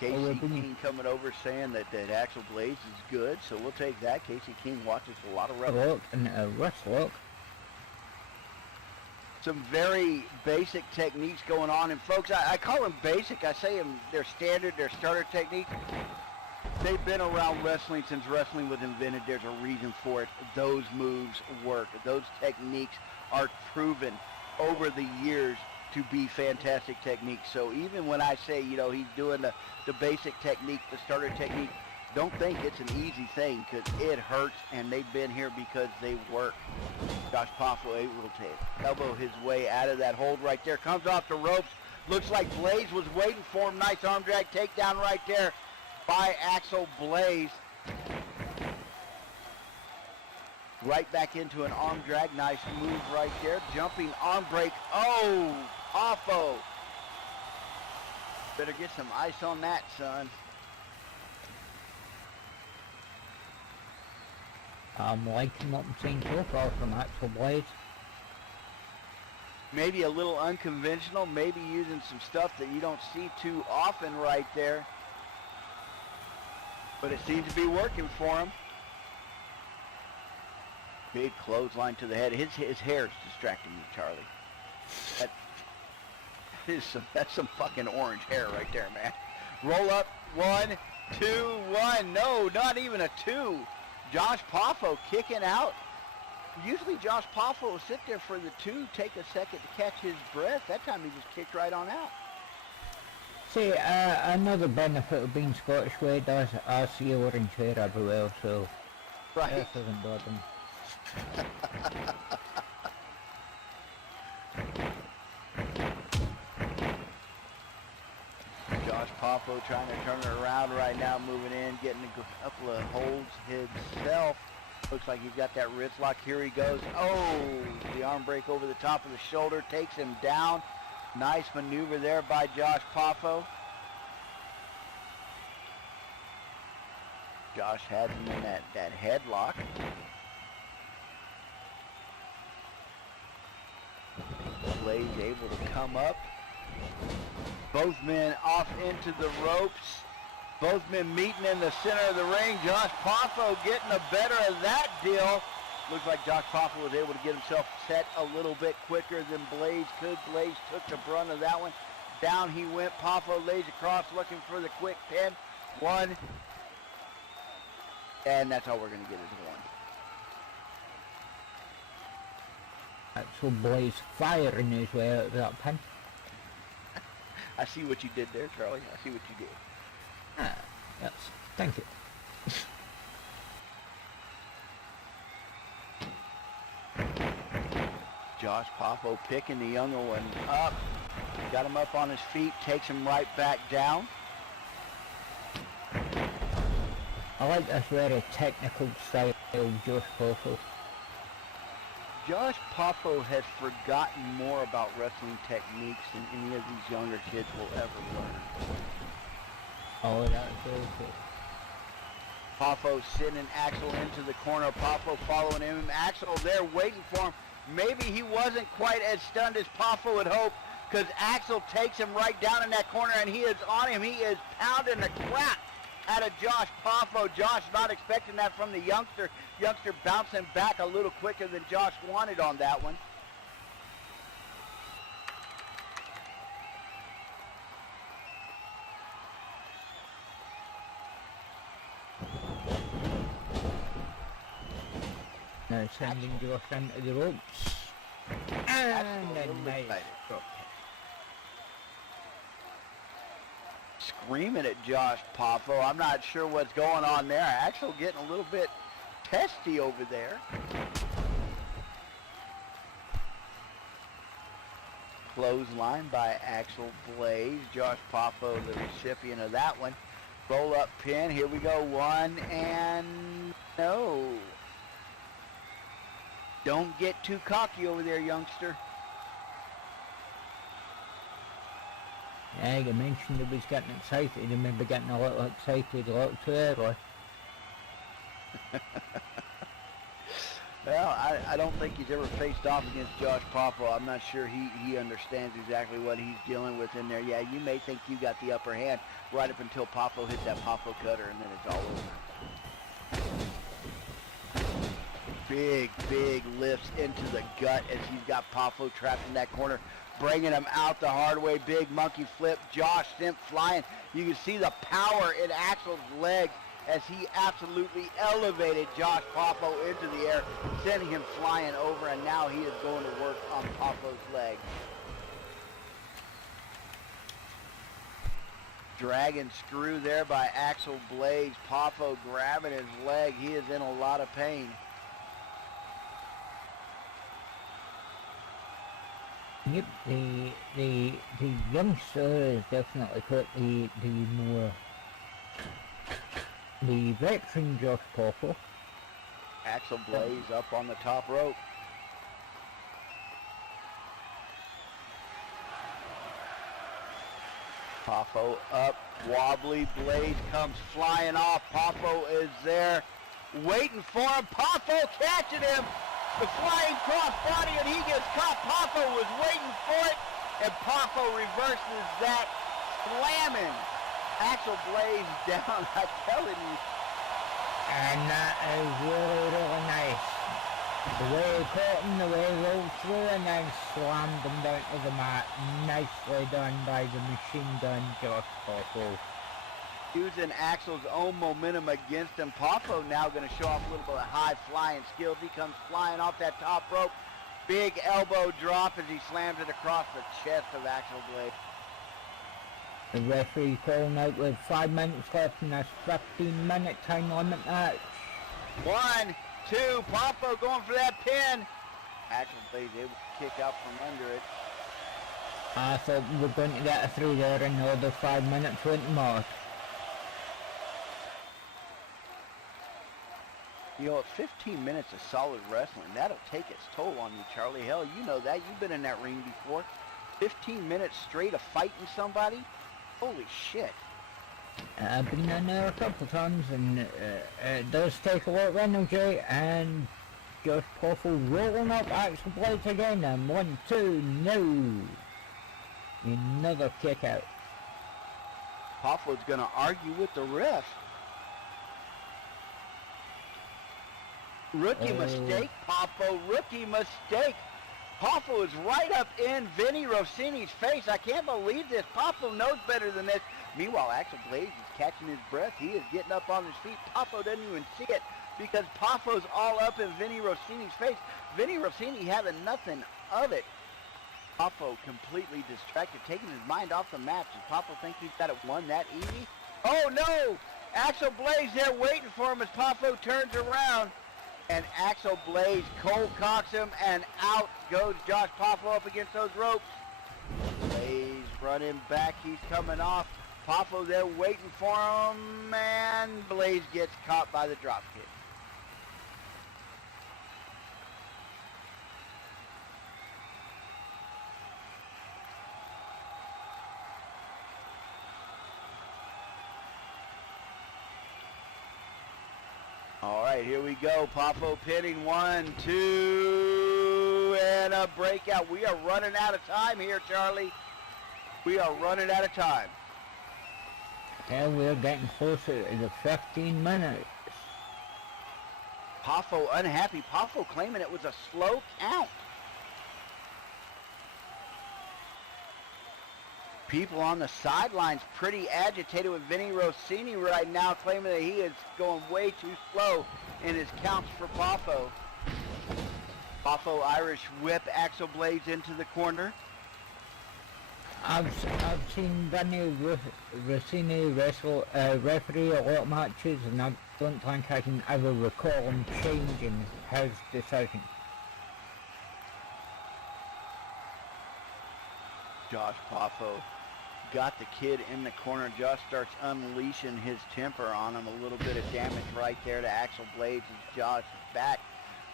Casey King coming over saying that Axel Blaze is good, so we'll take that. Casey King watches a lot of wrestling. Look and look. Some very basic techniques going on, and folks, I call them basic. I say them, they're standard, they're starter techniques. They've been around wrestling since wrestling was invented. There's a reason for it. Those moves work. Those techniques are proven over the years to be fantastic techniques. So even when I say, you know, he's doing the basic technique, the starter technique, don't think it's an easy thing because it hurts, and they've been here because they work. Josh Poffo able to elbow his way out of that hold right there. Comes off the ropes. Looks like Blaze was waiting for him. Nice arm drag takedown right there by Axel Blaze. Right back into an arm drag. Nice move right there. Jumping arm break. Oh, Poffo. Better get some ice on that, son. I'm liking what I'm seeing so far from Axel Blaze. Maybe a little unconventional. Maybe using some stuff that you don't see too often right there. But it seems to be working for him. Big clothesline to the head. His hair's distracting me, Charlie. That's some fucking orange hair right there, man. Roll up. 1, 2, 1. No, not even a 2. Josh Poffo kicking out. Usually Josh Poffo will sit there for the 2, take a second to catch his breath. That time he just kicked right on out. See, another benefit of being Scottish way does I see orange hair everywhere, so Right. that doesn't bother me. Josh Poffo trying to turn it around right now, moving in, getting a couple of holds himself. Looks like he's got that wrist lock. Here he goes. Oh, the arm break over the top of the shoulder takes him down. Nice maneuver there by Josh Poffo. Josh had him in that headlock. Blaze able to come up. Both men off into the ropes. Both men meeting in the center of the ring. Josh Poffo getting the better of that deal. Looks like Josh Poffo was able to get himself set a little bit quicker than Blaze could. Blaze took the brunt of that one. Down he went. Poffo lays across looking for the quick pin. 1. And that's all we're going to get is 1. So Blaze firing his way out of that pin. I see what you did there, Charlie. I see what you did. Yes, thank you. Josh Poffo picking the younger one up. Got him up on his feet, takes him right back down. I like this very technical style of Josh Poffo. Josh Poffo has forgotten more about wrestling techniques than any of these younger kids will ever learn. Oh, that's very cool. Poffo sending Axel into the corner. Poffo following him. Axel there waiting for him. Maybe he wasn't quite as stunned as Poffo had hoped, because Axel takes him right down in that corner and he is on him. He is pounding the crap out of Josh Poffo. Josh not expecting that from the youngster. Youngster bouncing back a little quicker than Josh wanted on that one. Now sending Josh into the ropes. And a nice drop. Screaming at Josh Poffo. I'm not sure what's going on there. Axel getting a little bit testy over there. Clothesline by Axel Blaze. Josh Poffo, the recipient of that one. Roll up pin. Here we go. 1 and no. Don't get too cocky over there, youngster. Yeah, you mentioned he was getting excited. I remember getting a little excited a little too early. Well, I don't think he's ever faced off against Josh Poffo. I'm not sure he understands exactly what he's dealing with in there. Yeah, you may think you got the upper hand right up until Poffo hits that Poffo cutter, and then it's all over. Big lifts into the gut as he's got Poffo trapped in that corner, bringing him out the hard way. Big monkey flip. Josh sent flying. You can see the power in Axel's legs as he absolutely elevated Josh Poffo into the air, sending him flying over, and now he is going to work on Poffo's leg. Dragon screw there by Axel Blaze. Poffo grabbing his leg. He is in a lot of pain. Yep, the youngster is definitely put the veteran Josh Poffo. Axel Blaze up on the top rope. Poffo up, wobbly. Blaze comes flying off. Poffo is there waiting for him. Poffo catching him. The flying crossbody, and he gets caught. Poffo was waiting for it, and Poffo reverses that, slamming Axel Blaze down. I'm telling you. And that is really, really nice. The way he caught him, the way he rolled through and then slammed him down to the mat. Nicely done by the machine gun Josh Poffo. Using Axel's own momentum against him. Poffo now going to show off a little bit of high flying skills. He comes flying off that top rope. Big elbow drop as he slams it across the chest of Axel Blade. The referee calling out with 5 minutes left in this 15-minute time limit match. 1, 2, Poffo going for that pin. Axel Blade's able to kick out from under it. I thought we were going to get a 3 there and the other 5 minutes went more. You know, 15 minutes of solid wrestling, that'll take its toll on you, Charlie. Hell, you know that. You've been in that ring before. 15 minutes straight of fighting somebody? Holy shit. I've been in there a couple times and it does take a lot of energy, and Josh Poffo rolling up Axel Blades again, and 1, 2, no. Another kick out. Poffo's going to argue with the ref. Rookie mistake, Poffo, rookie mistake. Poffo is right up in Vinny Rossini's face. I can't believe this. Poffo knows better than this. Meanwhile, Axel Blades is catching his breath. He is getting up on his feet. Poffo doesn't even see it because Poffo's all up in Vinny Rossini's face. Vinny Rossini having nothing of it. Poffo completely distracted, taking his mind off the match. Does Poffo think he's got it won that easy? Oh no! Axel Blades there waiting for him as Poffo turns around. And Axel Blades cold cocks him, and out goes Josh Poffo up against those ropes. Blades running back, he's coming off. Poffo there waiting for him, and Blades gets caught by the drop kick. All right, here we go. Poffo pinning 1, 2, and a breakout. We are running out of time here, Charlie. We are running out of time. And we're getting closer to the 15 minutes. Poffo unhappy. Poffo claiming it was a slow count. People on the sidelines pretty agitated with Vinny Rossini right now, claiming that he is going way too slow in his counts for Poffo. Poffo Irish whip Axel Blades into the corner. I've seen Vinny Rossini referee a lot of matches, and I don't think I can ever recall him changing his decision. Josh Poffo got the kid in the corner. Josh starts unleashing his temper on him. A little bit of damage right there to Axel Blades as Josh is back,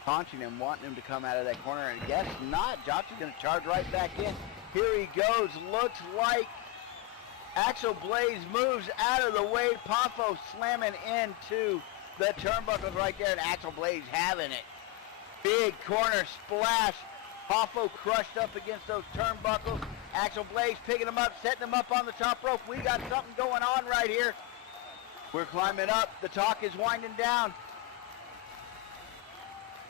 taunting him, wanting him to come out of that corner, and guess not. Josh is going to charge right back in. Here he goes. Looks like Axel Blades moves out of the way. Poffo slamming into the turnbuckles right there, and Axel Blades having it. Big corner splash. Poffo crushed up against those turnbuckles. Axel Blades picking him up, setting him up on the top rope. We got something going on right here. We're climbing up. The talk is winding down.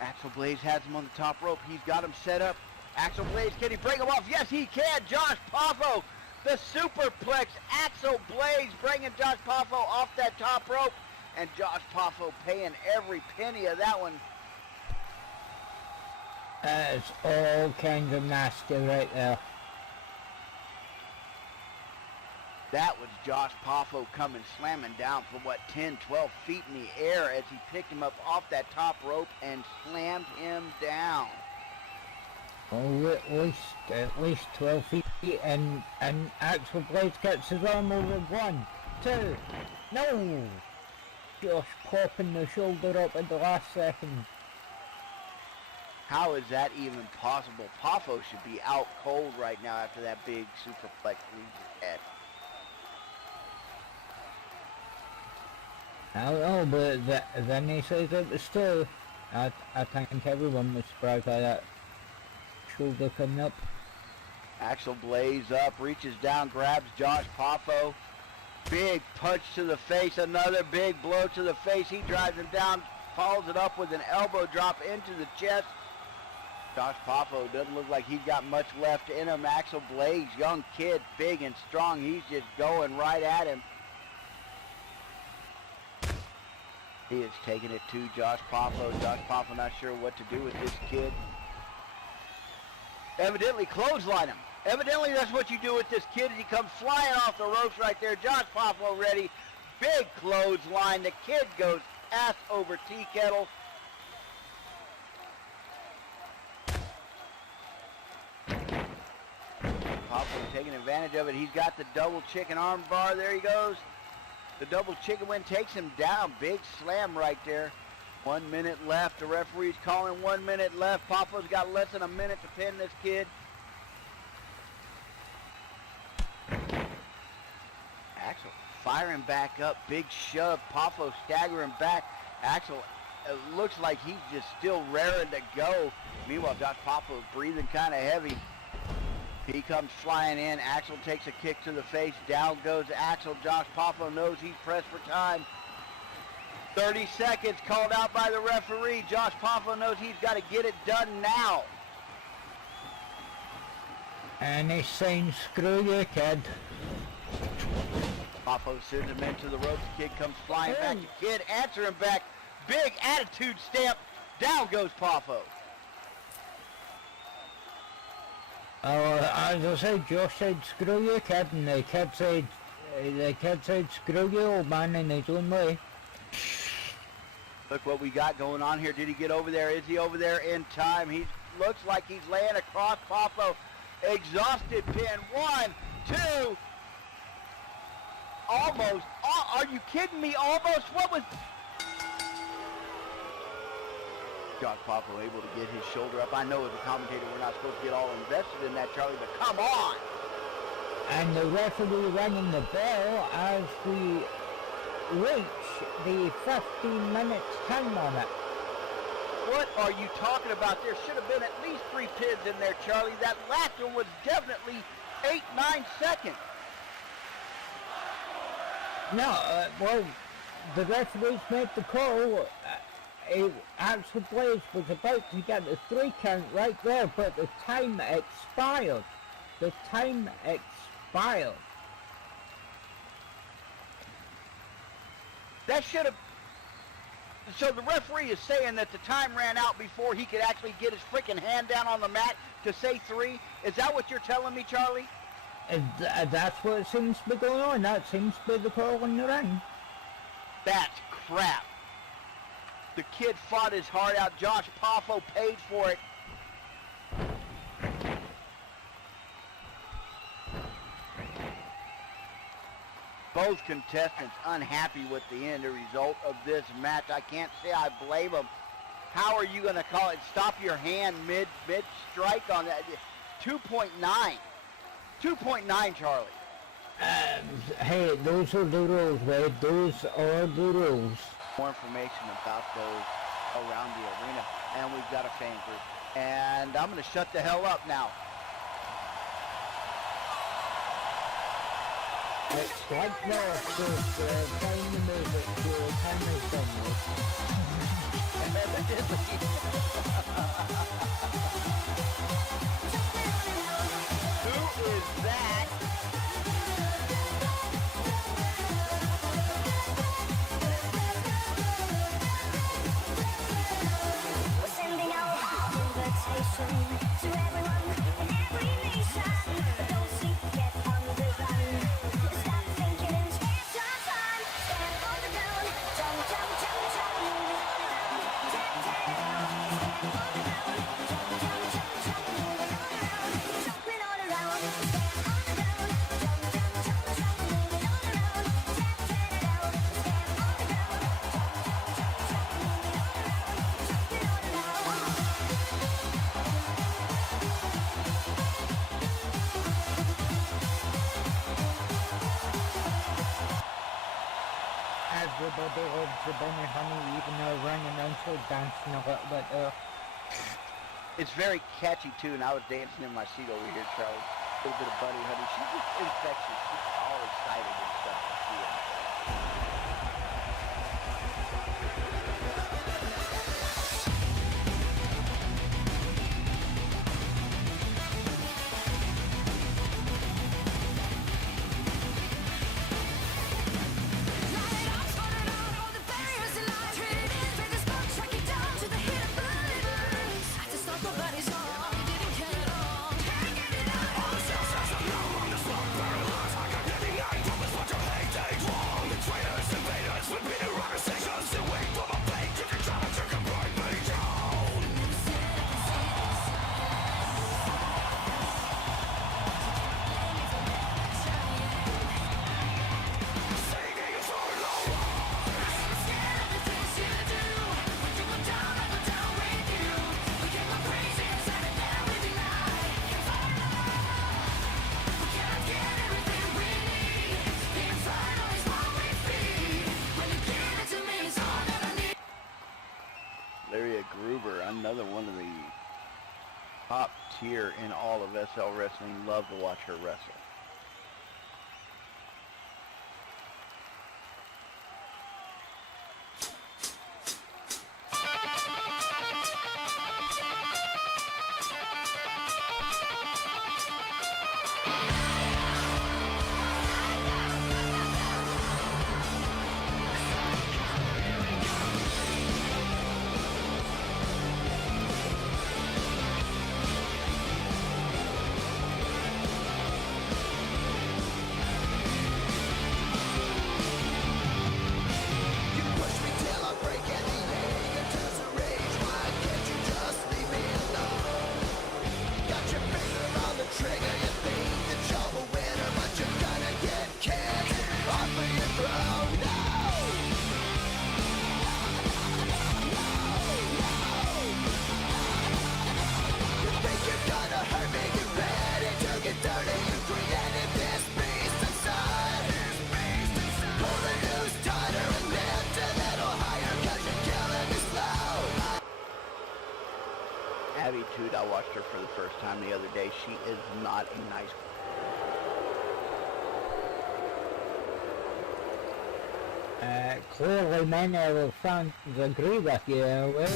Axel Blades has him on the top rope. He's got him set up. Axel Blades, can he break him off? Yes, he can. Josh Poffo, the superplex. Axel Blades bringing Josh Poffo off that top rope. And Josh Poffo paying every penny of that one. It's all kinds of nasty right there. That was Josh Poffo coming slamming down from, 10, 12 feet in the air as he picked him up off that top rope and slammed him down. Oh, at least 12 feet, and Axel Blades gets his arm over. 1, 2, no! Josh popping the shoulder up at the last second. How is that even possible? Poffo should be out cold right now after that big superplex lead his head. I don't know, but then he says it was still. I think everyone was surprised by that shoulder coming up. Axel Blades up, reaches down, grabs Josh Poffo. Big punch to the face, another big blow to the face. He drives him down. follows it up with an elbow drop into the chest. Josh Poffo doesn't look like he's got much left in him. Axel Blaze, young kid, big and strong. He's just going right at him. He is taking it to Josh Poffo. Josh Poffo not sure what to do with this kid. Evidently clothesline him. Evidently that's what you do with this kid. He comes flying off the ropes right there. Josh Poffo ready. Big clothesline. The kid goes ass over tea kettle. Poffo taking advantage of it. He's got the double chicken arm bar. There he goes. The double chicken win takes him down. Big slam right there. 1 minute left. The referee's calling 1 minute left. Poffo's got less than a minute to pin this kid. Axel firing back up. Big shove. Poffo staggering back. Axel, it looks like he's just still raring to go. Meanwhile, Josh Poffo is breathing kind of heavy. He comes flying in. Axel takes a kick to the face. Down goes Axel. Josh Poffo knows he's pressed for time. 30 seconds called out by the referee. Josh Poffo knows he's got to get it done now. And he's saying, screw you, kid. Poffo sends him into the ropes. The kid comes flying back. The kid answering back. Big attitude stamp. Down goes Poffo. As I said, Josh said, screw you, kid, and the kid said, screw you, old man, in his own way. Look what we got going on here. Did he get over there? Is he over there in time? He looks like he's laying across Poffo. Exhausted pin. 1, 2. Almost. Oh, are you kidding me? Almost. What was... Josh Poffo able to get his shoulder up. I know as a commentator we're not supposed to get all invested in that, Charlie, but come on! And the referee ringing the bell as we reach the 15 minutes time on it. What are you talking about? There should have been at least 3 pins in there, Charlie. That last one was definitely 8, 9 seconds. No, well, the referees made the call. Axel Blaze was about to get the 3 count right there, but the time expired. The time expired. That should have... So the referee is saying that the time ran out before he could actually get his freaking hand down on the mat to say 3? Is that what you're telling me, Charlie? That's what seems to be going on. That seems to be the call in the ring. That's crap. The kid fought his heart out. Josh Poffo paid for it. Both contestants unhappy with the end result of this match. I can't say I blame them. How are you going to call it? Stop your hand mid-strike on that. 2.9. 2.9, Charlie. Hey, those are the rules, Wade. Those are the rules. More information about those around the arena. And we've got a fan group. And I'm going to shut the hell up now. It's like no excuse for playing the music to time is done Who is that? We're sending out an invitation to everyone in every nation. But don't sleep, get on the run. Stop thinking and take your time. Stand on the ground, jump, jump, jump, jump, move it all around. Tap, tap, stand on the ground, jump, jump, jump, jump, move it all around. Jumping all around, stand on the ground, jump, jump, jump, jump, move it all around. Tap, tap it out, stand on the ground, jump, jump, jump, jump, move it all around. Jumping all around. Everybody loves the bunny honey, even our ring announcer dancing a little bit there. It's very catchy tune. I was dancing in my seat over here, Charlie. A little bit of Bunny Honey. She's just infectious. She's all excited and stuff to see it. top tier in all of SL Wrestling. Love to watch her wrestle. You push me till I break anything. It turns to rage. Why can't you just leave me alone? Got your finger on the trigger. You think that you're the winner, but you're gonna get kicked off of your throne. No! You think you're gonna hurt me? Get ready to get dirty. You created this beast inside. Pull the noose tighter and lift a little higher, 'cause you're killing me slow. Abby Toot, I watched her for the first time the other day. She is not a nice. Clearly many of the fans agree with you, Will.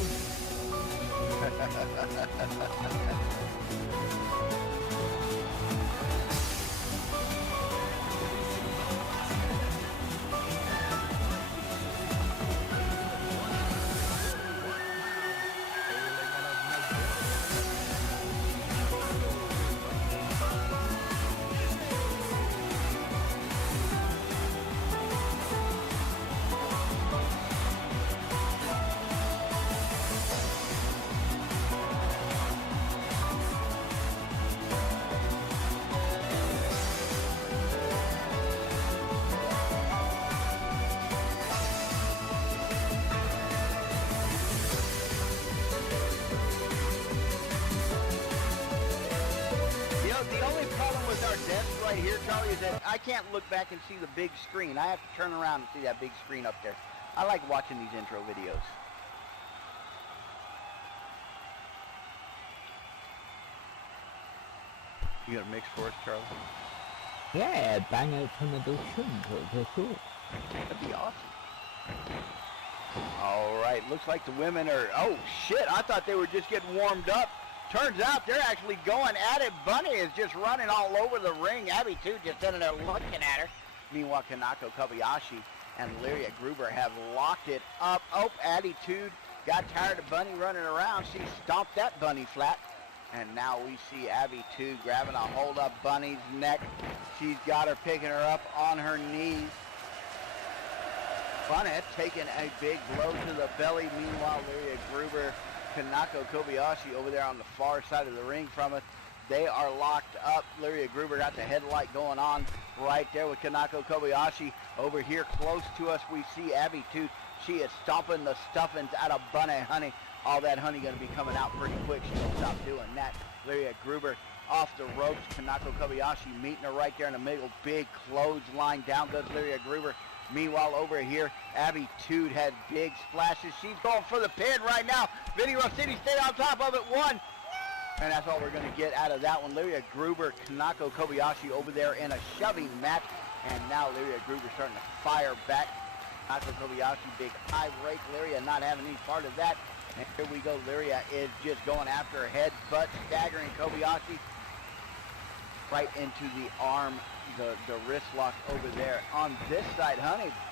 You know, the only problem with our desk right here, Charlie, is that I can't look back and see the big screen. I have to turn around and see that big screen up there. I like watching these intro videos. You got a mix for us, Charlie? Yeah, bang out some of those tunes, they're cool. That'd be awesome. All right, looks like the women are, oh shit, I thought they were just getting warmed up. Turns out they're actually going at it. Bunny is just running all over the ring. Abby too just sitting there looking at her. Meanwhile, Kanako Kobayashi and Lyria Gruber have locked it up. Oh, Attitude got tired of Bunny running around. She stomped that Bunny flat. And now we see Abby too grabbing a hold of Bunny's neck. She's got her picking her up on her knees. Bunny taking a big blow to the belly. Meanwhile, Lyria Gruber, Kanako Kobayashi over there on the far side of the ring from us. They are locked up. Lyria Gruber got the headlight going on right there with Kanako Kobayashi. Over here close to us, we see Abby too. She is stomping the stuffings out of Bunny Honey. All that honey going to be coming out pretty quick. She won't stop doing that. Lyria Gruber off the ropes. Kanako Kobayashi meeting her right there in the middle. Big clothesline. Down goes Lyria Gruber. Meanwhile, over here, Abby Toot had big splashes. She's going for the pin right now. Video City stayed on top of it. One. And that's all we're going to get out of that one. Lyria Gruber, Kanako Kobayashi over there in a shoving match. And now Lyria Gruber starting to fire back. Kanako Kobayashi, big high rake. Lyria not having any part of that. And here we go. Lyria is just going after her head, butt, staggering Kobayashi right into the arm, the wrist lock over there. On this side,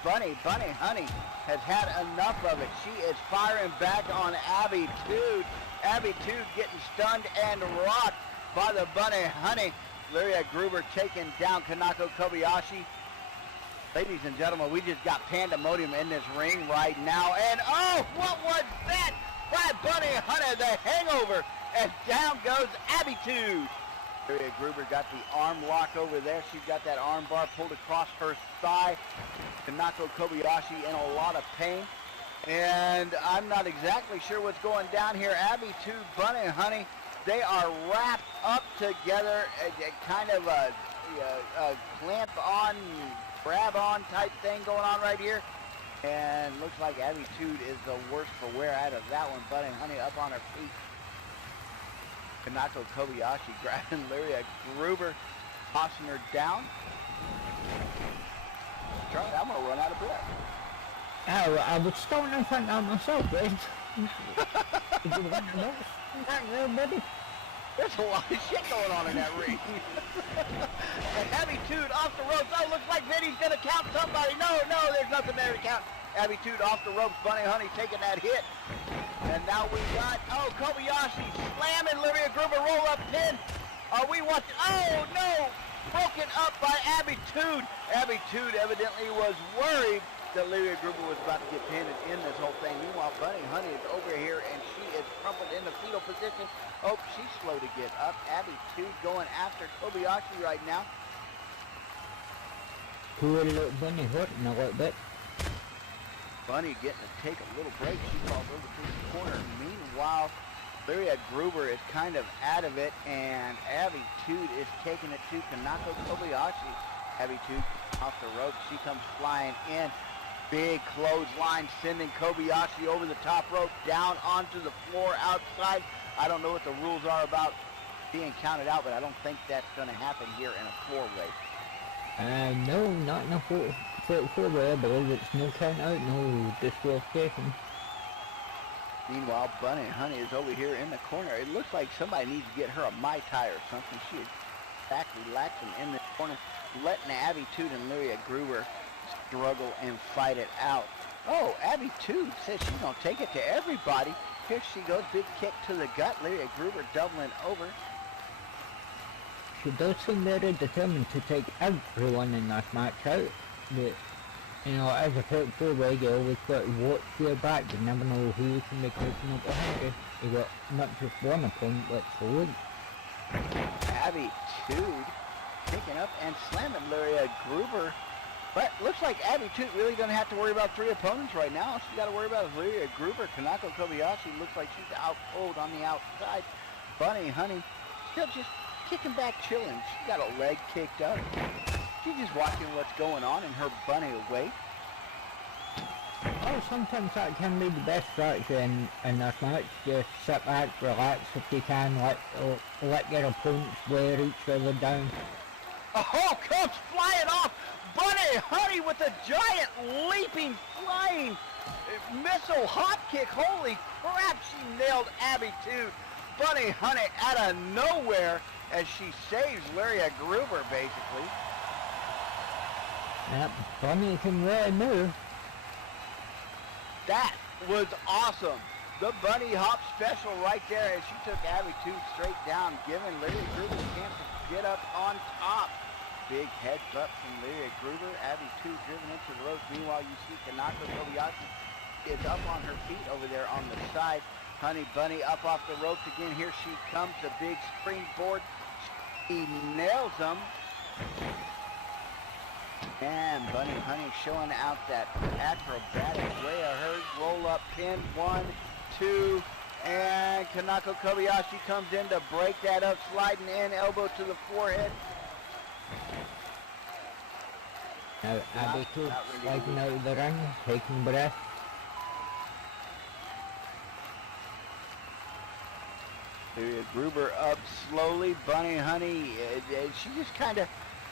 Bunny Honey has had enough of it. She is firing back on Abby Toot. Abby Toot getting stunned and rocked by the Bunny Honey. Lyria Gruber taking down Kanako Kobayashi. Ladies and gentlemen, we just got pandemonium in this ring right now. And oh, what was that? By Bunny Honey, the hangover. And down goes Abby Toot. Lyria Gruber got the arm lock over there. She's got that arm bar pulled across her thigh. Kanako Kobayashi in a lot of pain. And I'm not exactly sure what's going down here. Abby Toot, Bunny Honey, they are wrapped up together. A kind of a clamp on, grab on type thing going on right here. And looks like Abby Toot is the worst for wear out of that one. Bunny Honey up on her feet. Kanako Kobayashi grabbing Lyria Gruber, tossing her down. Charlie, I'm gonna run out of breath. Oh, I was starting to think that myself, Ed. Did you want to know? Not real, buddy. There's a lot of shit going on in that ring. And Abitude off the ropes. Oh, looks like Vinny's gonna count somebody. No, there's nothing there to count. Abitude off the ropes. Bunny Honey taking that hit. And now we got, Kobayashi slamming Lyria Gruber, roll up pin. Are we watching? Oh, no! Broken up by Abitude. Abitude evidently was worried that Lyria Gruber was about to get pinned and end this whole thing. Meanwhile, Bunny Honey is over here and she is crumpled in the fetal position. Oh, she's slow to get up. Abitude going after Kobayashi right now. Poor little Bunny hurting a little bit. Bunny getting to take a little break. She falls over to the corner. Meanwhile, Lyria Gruber is kind of out of it, and Abitude is taking it to Kanako Kobayashi. Abitude off the rope. She comes flying in. Big clothesline sending Kobayashi over the top rope, down onto the floor outside. I don't know what the rules are about being counted out, but I don't think that's going to happen here in a four-way. No, not in a four-way. I believe it's no count out, no disqualification. Meanwhile, Bunny Honey is over here in the corner. It looks like somebody needs to get her a Mai Tai or something. She is back relaxing in the corner, letting Abitude and Lyria Gruber struggle and fight it out. Oh, Abitude says she's going to take it to everybody. Here she goes, big kick to the gut. Lyria Gruber doubling over. She does seem very determined to take everyone in this match out. But, you know, as a four-way, you always got to watch your back. You never know who you can be taking up behind you. You got not just one opponent, but three. Abitude picking up and slamming Lyria Gruber. But looks like Abitude really doesn't have to worry about three opponents right now. She's got to worry about Lyria Gruber. Kanako Kobayashi looks like she's out cold on the outside. Bunny Honey still just kicking back, chilling. She's got a leg kicked up. She's just watching what's going on in her bunny away. Oh, sometimes that can be the best strategy in this match. Just sit back, relax if you can, let your opponents wear each other down. Oh, comes flying off! Bunny Honey with a giant leaping, flying missile hop kick. Holy crap, she nailed Abitude. Bunny Honey out of nowhere as she saves Lyria Gruber, basically. Yep, Bunny can really move. That was awesome. The bunny hop special right there as she took Abitude straight down, giving Lyria Gruber a chance to get up on top. Big head butt from Lyria Gruber. Abitude driven into the ropes. Meanwhile, you see Kanako Kobayashi is up on her feet over there on the side. Honey Bunny up off the ropes again. Here she comes. The big springboard. She nails them. And Bunny Honey showing out that acrobatic way of hers. Roll up pin. 1, 2, and Kanako Kobayashi comes in to break that up. Sliding in, elbow to the forehead. Now Abitude sliding out of the ring, taking breath. Lyria Gruber up slowly. Bunny Honey, she's just kind of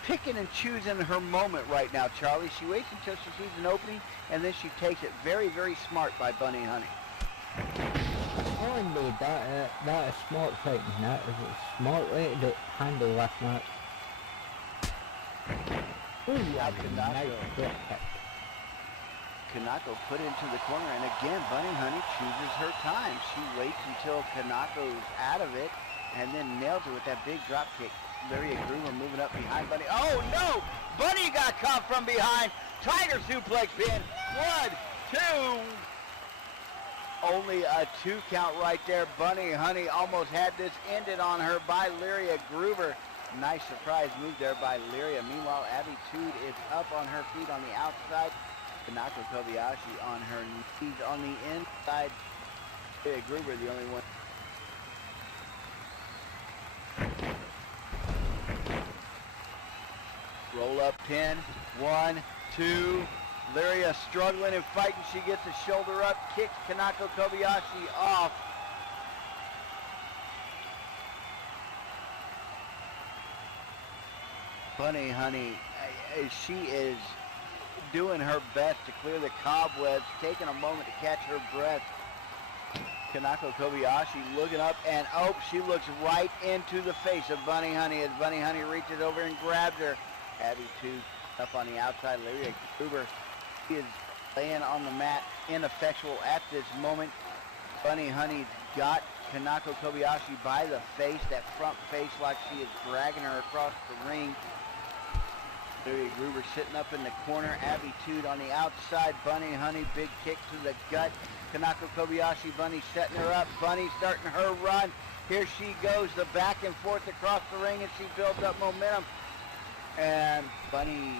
picking and choosing her moment right now, Charlie. She waits until she sees an opening, and then she takes it. Very, very smart by Bunny Honey. Oh, indeed, that is smart fighting. That is a smart way to handle that match. Ooh, that's a nice drop kick. Kanako put into the corner, and again, Bunny Honey chooses her time. She waits until Kanako's out of it, and then nails it with that big drop kick. Lyria Gruber moving up behind Bunny. Oh no! Bunny got caught from behind. Tiger suplex pin. 1, 2. Only a 2 count right there. Bunny Honey almost had this ended on her by Lyria Gruber. Nice surprise move there by Lyria. Meanwhile, Abitude is up on her feet on the outside. Kanako Kobayashi on her knees on the inside. Lyria Gruber the only one. Roll up pin. 1, 2. Lyria struggling and fighting. She gets a shoulder up. Kicks Kanako Kobayashi off. Bunny Honey, she is doing her best to clear the cobwebs, taking a moment to catch her breath. Kanako Kobayashi looking up, and oh, she looks right into the face of Bunny Honey as Bunny Honey reaches over and grabs her. Abby 2 up on the outside. Lyria Gruber is laying on the mat, ineffectual at this moment. Bunny Honey's got Kanako Kobayashi by the face, that front face, like she is dragging her across the ring. Lyria Gruber sitting up in the corner. Abby 2 on the outside. Bunny Honey, big kick to the gut. Kanako Kobayashi, Bunny setting her up. Bunny starting her run. Here she goes, the back and forth across the ring, and she builds up momentum. And Bunny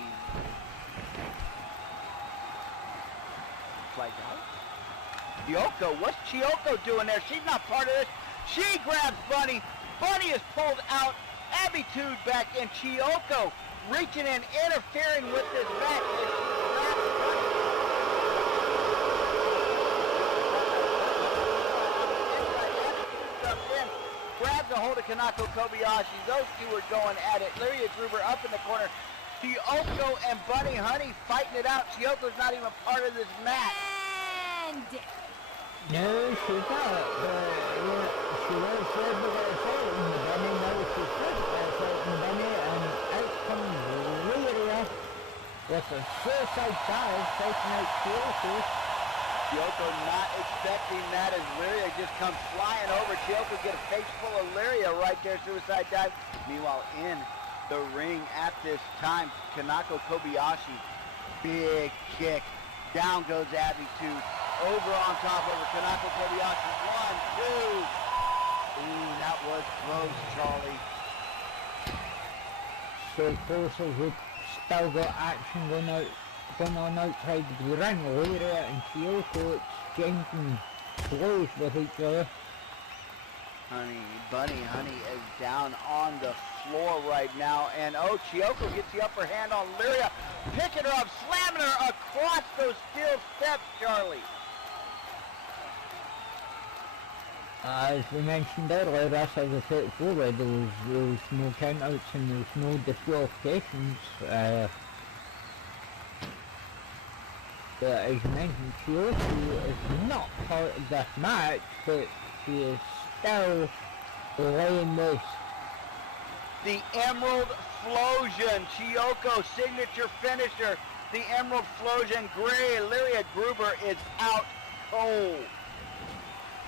flies out. Chiyoko, what's Chiyoko doing there? She's not part of this. She grabs Bunny. Bunny is pulled out. Abby 2 back, and Chiyoko reaching in, interfering with this match. Grabs a hold of Kanako Kobayashi. Those two are going at it. Lyria Gruber up in the corner. Chiyoko and Bunny Honey fighting it out. Chiyoko's not even part of this match. And No, she's not. She was there because of fighting the bunny. Now she's fighting the bunny, and out comes Lyria with a suicide dive, taking out Chiyoko. Chiyoko not expecting that as Lyria just comes flying over. Chiyoko get a face full of Lyria right there, suicide dive. Meanwhile, in the ring at this time, Kanako Kobayashi, big kick. Down goes Abby 2. Over on top of her, Kanako Kobayashi. 1, 2. Ooh, that was close, Charlie. So close as we've still got action going on outside the ring. Lyria and Chiyoko exchanging blows with each other. Bunny Honey is down on the floor right now, and oh, Chiyoko gets the upper hand on Lyria, picking her up, slamming her across those steel steps, Charlie. As we mentioned earlier, that's how they take forward. There was no countouts and there was no disqualifications. But as you mentioned, Chiyoko is not part of this match, but she is still laying waste. The Emerald Flosion, Chiyoko signature finisher. The Emerald Flosion Gray. Lyria Gruber is out cold.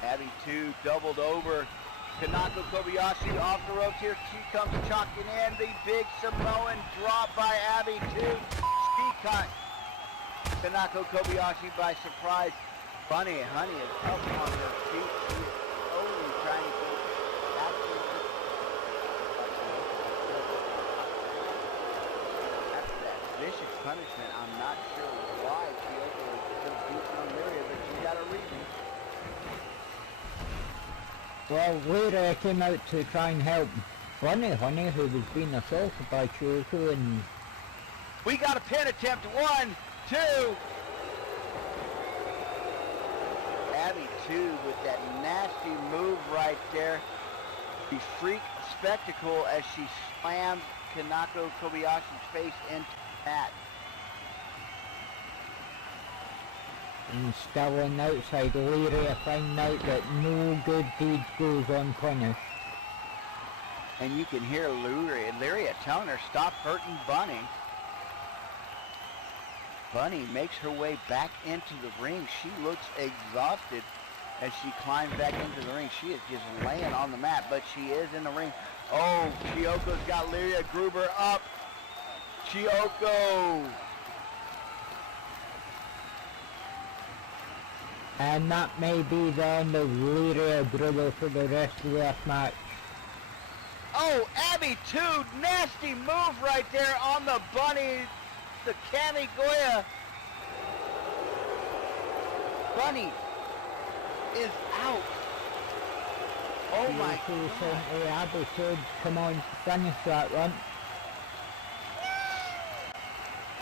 Abby 2 doubled over. Kanako Kobayashi off the ropes here. She comes chalking in. The big Samoan drop by Abby 2. She caught Kanako Kobayashi by surprise. Bunny Honey is up on her feet. She is only trying to after that vicious punishment, I'm not sure why Chiyoko is so deep on Lyria, but she got a reason. Well, Lyria came out to try and help Bunny Honey, who was being assaulted by Chiyoko, and We got a pin attempt. 1, 2. Abby 2 with that nasty move right there. The freak spectacle as she slams Kanako Kobayashi's face into the mat. and still on the outside, Lyria finding out that no good deed goes unpunished. And you can hear Lyria telling her, stop hurting Bunny. Bunny makes her way back into the ring. She looks exhausted as she climbs back into the ring. She is just laying on the mat, but she is in the ring. Oh, Chiyoko's got Lyria Gruber up. Chiyoko. And that may be the end of Lyria Gruber for the rest of this match. Oh, Abby 2, nasty move right there on the Bunny, the Kami Goya. Bunny is out. Oh my God. Abby said, come on, finish that one.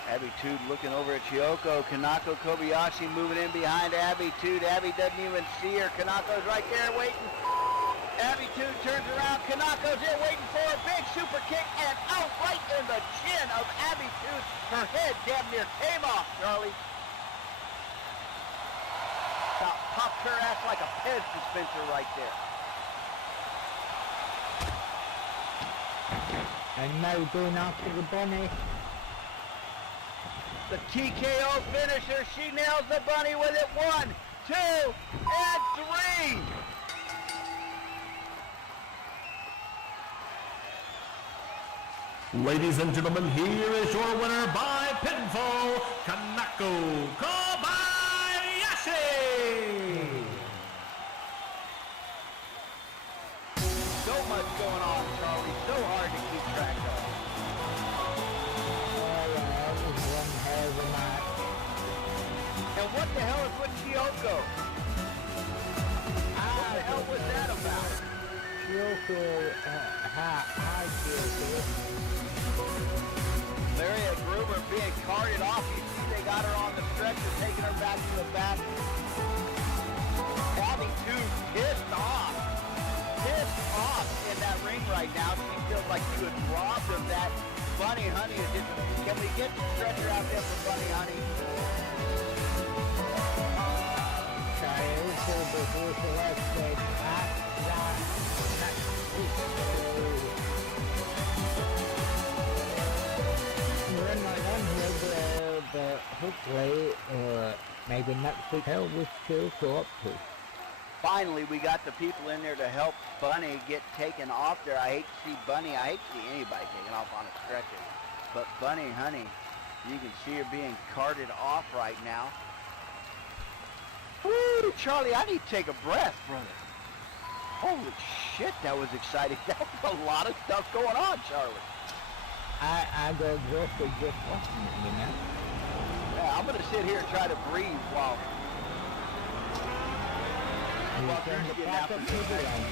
Abby 2 looking over at Chiyoko. Kanako Kobayashi moving in behind Abby 2. Abby doesn't even see her. Kanako's right there waiting. Abby 2 turns around. Kanako's in waiting for a big super kick and out right in the chin of Abby 2. Her head damn near came off, Charlie. About popped her ass like a Pez dispenser right there. And now going after the bunny. The TKO finisher. She nails the bunny with it. 1, 2, and 3. Ladies and gentlemen, here is your winner by pinfall, Kanako Kobayashi! So much going on, Charlie. So hard to keep track of. Oh yeah, that was one hell of a match. And what the hell is with Kyoko? What the hell was that about? Kyoko, hi Kyoko. Larry and Gruber being carted off. You see they got her on the stretcher, taking her back to the back. Abby 2 pissed off in that ring right now. She feels like she was robbed of that. Bunny Honey is just, can we get the stretcher out there for Bunny Honey? Also before selected at that we're not done here, but hopefully, maybe next week hell with Kyoko up to. Finally, we got the people in there to help Bunny get taken off there. I hate to see Bunny. I hate to see anybody taken off on a stretcher. But Bunny Honey, you can see her being carted off right now. Woo, Charlie, I need to take a breath, brother. Holy shit, that was exciting. That was a lot of stuff going on, Charlie. I got exhausted just watching it, you know? Yeah, I'm going to sit here and try to breathe while... You Well, turn the Thursday back up to the line.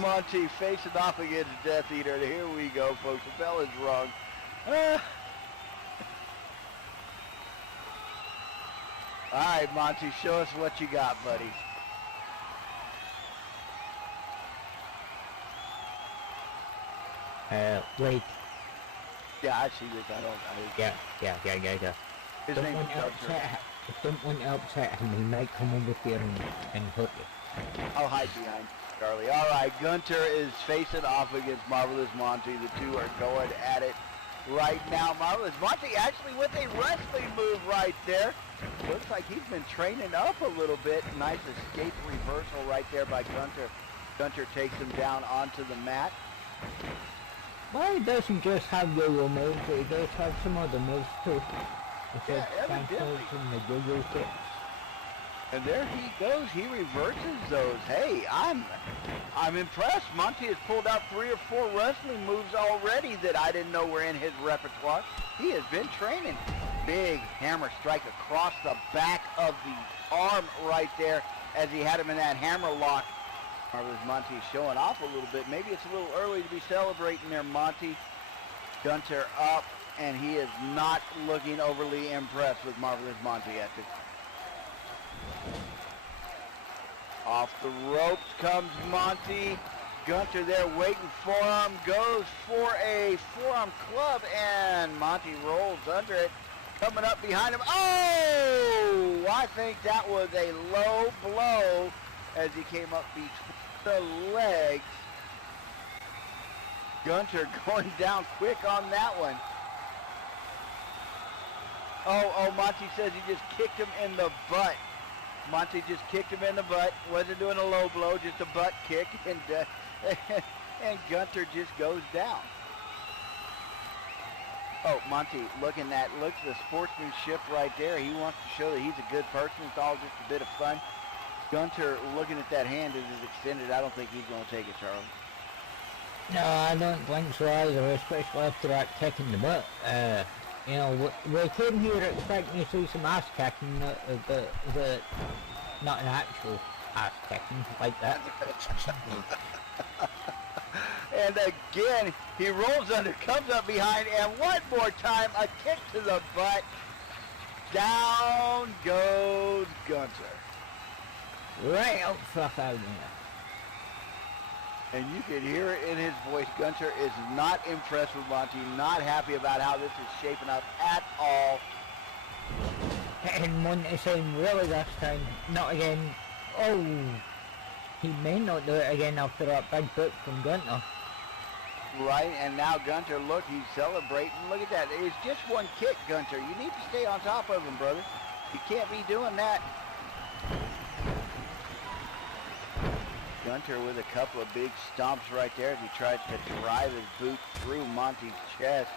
Monty facing off against Death Eater. Here we go, folks. The bell is rung. All right, Monty, show us what you got, buddy. Wait. Yeah, I see this. Yeah. His Don't name want is to Gunter. upset. Don't want to upset him. He might come over here and hurt you. I'll hide behind Charlie. All right, Gunter is facing off against Marvelous Monty. The two are going at it right now. Marvelous Monty actually with a wrestling move right there. Looks like he's been training up a little bit. Nice escape reversal right there by Gunter. Gunter takes him down onto the mat. Well, he doesn't just have yo-yo moves, he does have some other moves too. Yeah, evidently. And the yo-yo kicks. And there he goes. He reverses those. Hey, I'm impressed. Monty has pulled out 3 or 4 wrestling moves already that I didn't know were in his repertoire. He has been training. Big hammer strike across the back of the arm right there as he had him in that hammer lock. Marvelous Monty showing off a little bit. Maybe it's a little early to be celebrating there, Monty. Gunter up, and he is not looking overly impressed with Marvelous Monty at this. Off the ropes comes Monty. Gunter there waiting for him. Goes for a forearm club, and Monty rolls under it. Coming up behind him. Oh! I think that was a low blow as he came up between the legs. Gunter going down quick on that one. Oh, Monty says he just kicked him in the butt. Monty just kicked him in the butt. Wasn't doing a low blow, just a butt kick. And, and Gunter just goes down. Oh, Monty, look at the sportsmanship right there. He wants to show that he's a good person. It's all just a bit of fun. Gunter looking at that hand as it's extended. I don't think he's going to take it, Charlie. No, I don't think so either, especially after that kick in the butt. You know, we came here expecting to see some ass kicking, but not an actual ass kicking like that. And again, he rolls under, comes up behind, and one more time, a kick to the butt. Down goes Gunter. Right out fuck out there. And you can hear it in his voice. Gunter is not impressed with Monty, not happy about how this is shaping up at all. Hitting Monty saying, really this time, not again. Oh, he may not do it again after that big boot from Gunter. Right, and now Gunter, look, he's celebrating. Look at that. It's just one kick, Gunter. You need to stay on top of him, brother. You can't be doing that. Gunter with a couple of big stomps right there as he tries to drive his boot through Monty's chest.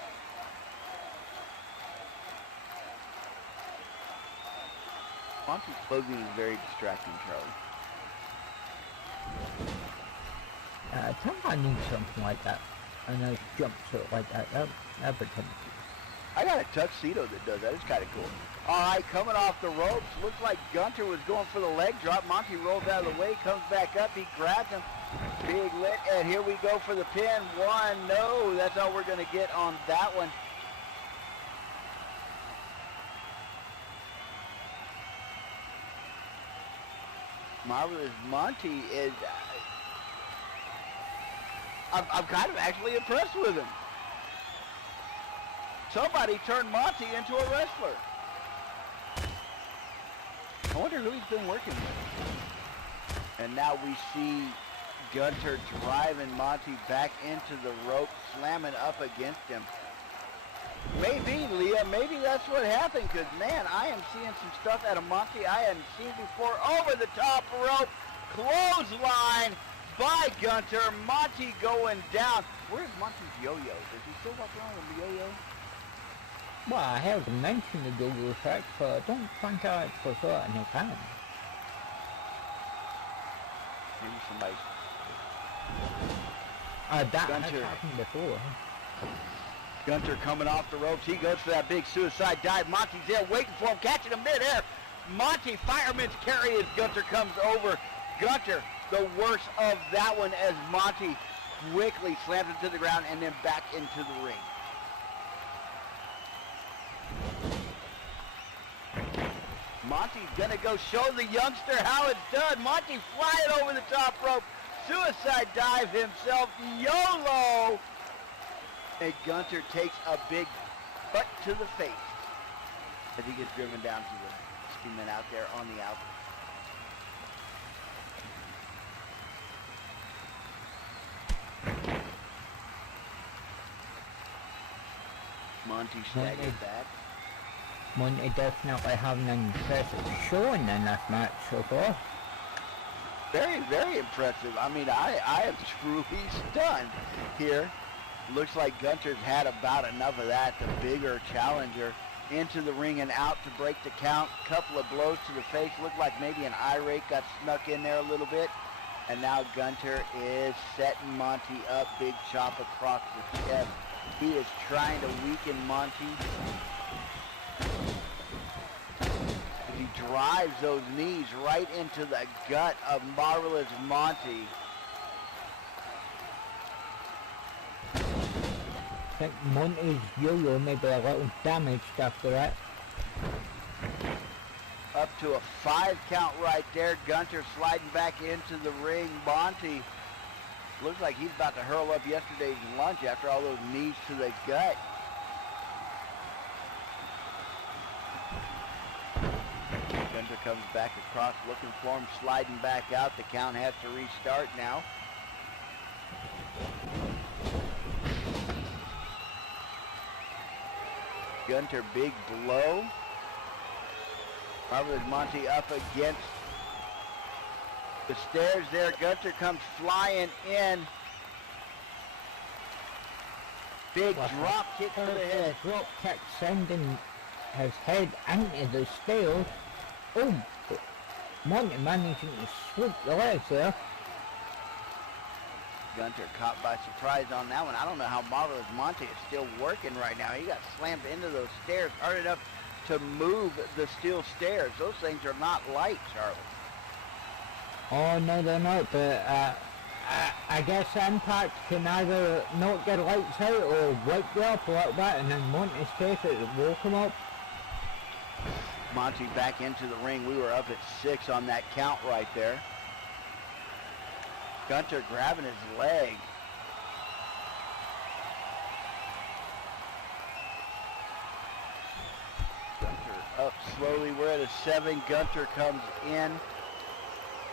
Monty's clothing is very distracting, Charlie. I think I need something like that. A nice jumpsuit like that. That'd be kind of cute. I got a tuxedo that does that. It's kind of cool. All right, coming off the ropes. Looks like Gunter was going for the leg drop. Monty rolls out of the way, comes back up. He grabs him. Big lit, and here we go for the pin. One, no, that's all we're going to get on that one. Marvelous Monty is... I'm kind of actually impressed with him. Somebody turned Monty into a wrestler. I wonder who he's been working with. And now we see Gunter driving Monty back into the rope, slamming up against him. Maybe, Leah, maybe that's what happened, because, man, I am seeing some stuff out of Monty I hadn't seen before. Over the top rope, clothesline by Gunter. Monty going down. Where's Monty's yo-yo? Does he still walk around with the yo-yo? Well, I heard him mention the Google effect, but I don't think I actually saw it in his hand. Maybe somebody... That has Gunter. happened before. Gunter coming off the ropes. He goes for that big suicide dive. Monty's there waiting for him, catching him midair. Monty fireman's carry as Gunter comes over. Gunter the worst of that one as Monty quickly slams it to the ground and then back into the ring. Monty's gonna go show the youngster how it's done. Monty flying over the top rope. Suicide dive himself. YOLO! And Gunter takes a big butt to the face as he gets driven down to the cement out there on the out. Monty staggered back. Monty definitely having an impressive showing in this match so far. Very, very impressive. I mean, I am truly stunned here. Looks like Gunter's had about enough of that. The bigger challenger into the ring and out to break the count. Couple of blows to the face. Looked like maybe an eye rake got snuck in there a little bit. And now Gunter is setting Monty up. Big chop across the chest. He is trying to weaken Monty. He drives those knees right into the gut of Marvelous Monty. I think Monty's yo-yo may be a little damaged after that. Up to a 5 count right there. Gunter sliding back into the ring. Monty looks like he's about to hurl up yesterday's lunch after all those knees to the gut. Gunter comes back across looking for him, sliding back out. The count has to restart now. Gunter, big blow. Marvelous Monty up against the stairs there. Gunter comes flying in. Big drop kick to the head. Drop kick sending his head into the stairs. Oh, Monty managing to sweep the legs there. Gunter caught by surprise on that one. I don't know how Marvelous Monty is still working right now. He got slammed into those stairs, hard enough to move the steel stairs. Those things are not light, Charlie. Oh no, they're not, but I guess Impact can either not get lights out or wake you up a little bit, and in Monty's case it woke him up. Monty back into the ring. We were up at 6 on that count right there. Gunter grabbing his leg. Gunter up slowly. We're at a 7. Gunter comes in.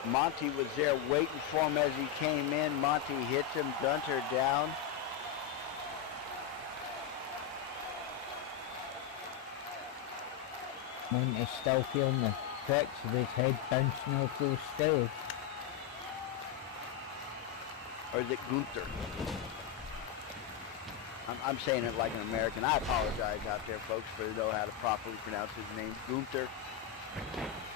Monty was there waiting for him as he came in. Monty hits him. Gunter down. Monty's still feeling the effects of his head bouncing off those stairs. Or is it Gunther? I'm saying it like an American. I apologize out there, folks, for know how to properly pronounce his name. Gunther.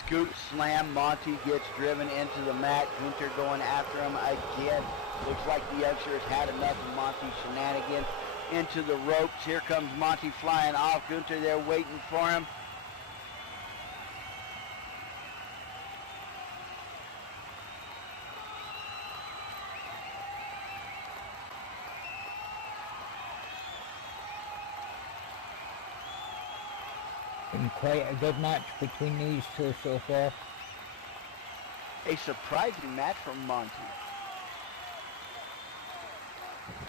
Scoot slam. Monty gets driven into the mat. Gunther going after him again. Looks like the youngster has had enough of Monty's shenanigans. Into the ropes. Here comes Monty flying off. Gunther there waiting for him. Been quite a good match between these two so far. A surprising match from Monty.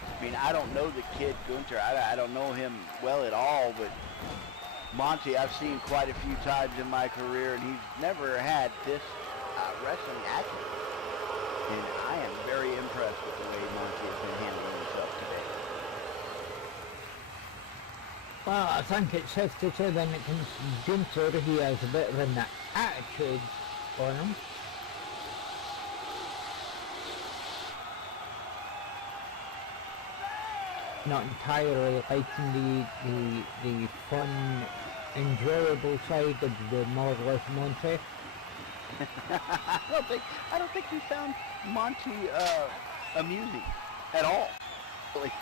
I mean, I don't know the kid Gunther. I don't know him well at all, but Monty I've seen quite a few times in my career, and he's never had this wrestling action. And I am very impressed with the way Monty has been handling himself today. Well, I think it's safe to say when it comes to Gunther, he has a bit of an attitude on him. Not entirely liking the fun, enjoyable side of the Marvelous Monty. I don't think we found Monty amusing at all. Really.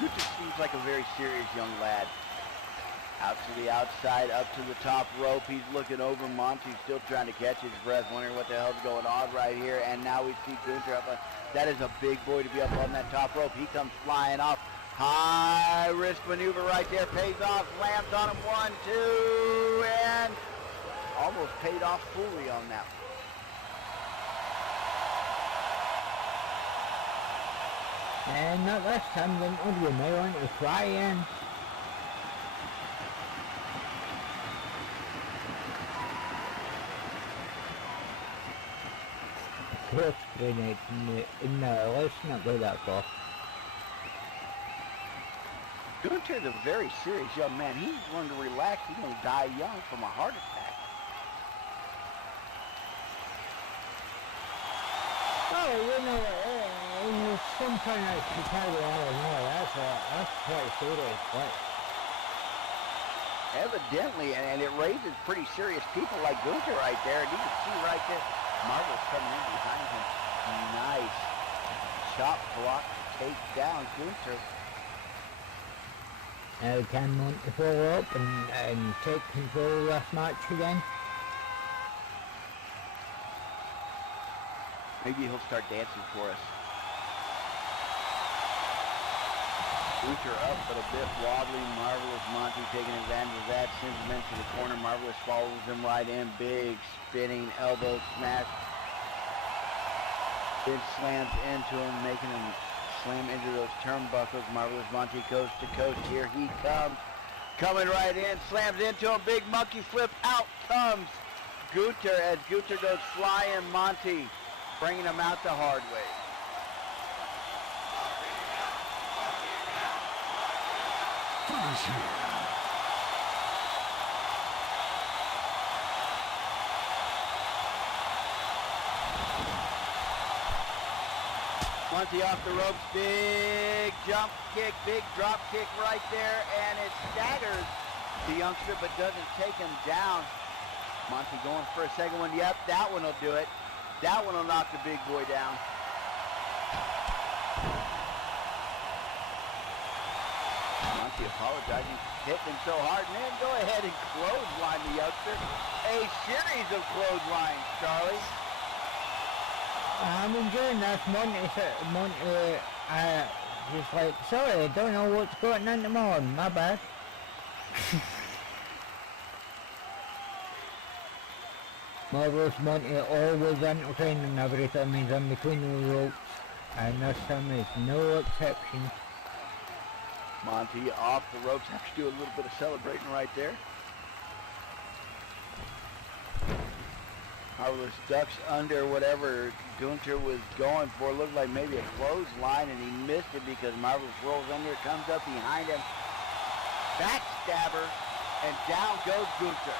Gunther seems like a very serious young lad. Out to the outside, up to the top rope. He's looking over. Monty's still trying to catch his breath, wondering what the hell's going on right here. And now we see Gunther up on. That is a big boy to be up on that top rope. He comes flying off. High risk maneuver right there. Pays off. Lands on him. 1, 2, and almost paid off fully on that one. And not this time, Gunther, you may want to try in. First grenade, no, let's not go that far. Gunther's a very serious young man. He's learned to relax. He's going to die young from a heart attack. Oh, you know, sometimes I Chicago, I don't know, that's quite serious, but... Evidently, and it raises pretty serious people like Gunther right there. And you can see right there, Marvel's coming in behind him. Nice chop block take down Gunther. Can Monty follow up and take control of this match again? Maybe he'll start dancing for us. Gunther up, but a bit wobbly. Marvelous Monty taking advantage of that. Sends him into the corner. Marvelous follows him right in. Big spinning elbow smash. Then slams into him, making him slam into those turnbuckles. Marvelous Monty coast to coast. Here he comes. Coming right in. Slams into him. Big monkey flip. Out comes Gunther as Gunther goes flying. Monty bringing him out the hard way. Monty off the ropes, big jump kick, big drop kick right there, and it staggers the youngster but doesn't take him down. Monty going for a second one. Yep, that one will do it. That one will knock the big boy down. Monty apologizing, hitting him so hard, and then go ahead and clothesline the youngster. A series of clotheslines, Charlie. I'm enjoying this. Monty, just like, sorry, I don't know what's going on tomorrow, my bad. Marvelous Monty always entertaining every time he's in between the ropes, and this time is no exception. Monty off the ropes, have to do a little bit of celebrating right there. Marvelous ducks under whatever Gunther was going for. Looked like maybe a clothesline, and he missed it because Marvelous rolls under. It comes up behind him. Backstabber, and down goes Gunther.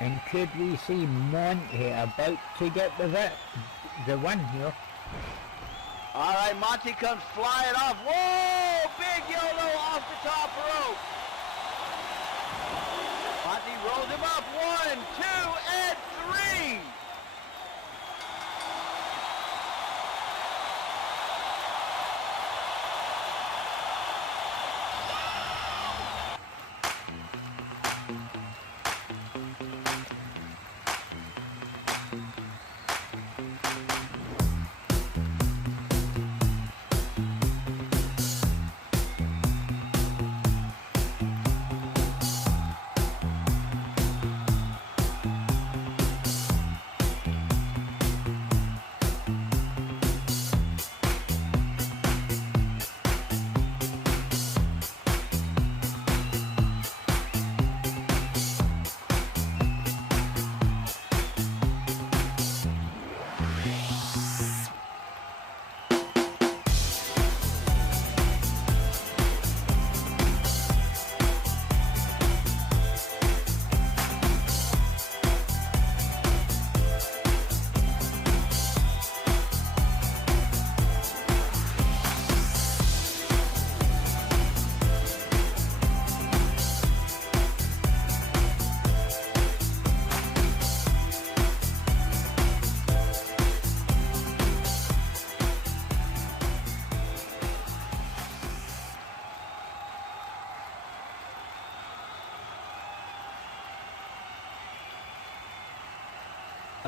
And could we see Monty about to get the win here? All right, Monty comes flying off. Whoa! Big YOLO off the top rope. Monty rolls him up. 1, 2, and 3.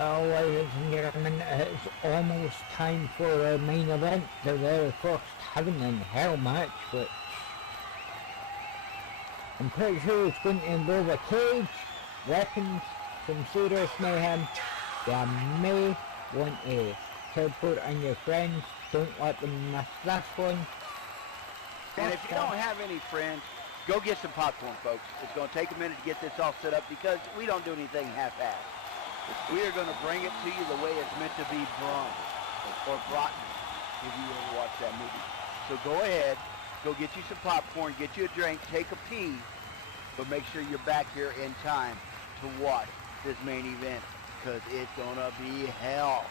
Well, ladies and gentlemen, it's almost time for our main event, the very first Heaven and Hell match, which I'm pretty sure it's going to involve a cage, weapons, some serious mayhem. You may want to teleport on your friends, don't let them miss this one. And if you don't have any friends, go get some popcorn, folks. It's going to take a minute to get this all set up because we don't do anything half-assed. We are going to bring it to you the way it's meant to be brung, or brought, if you ever watch that movie. So go ahead, go get you some popcorn, get you a drink, take a pee, but make sure you're back here in time to watch this main event, because it's going to be hell.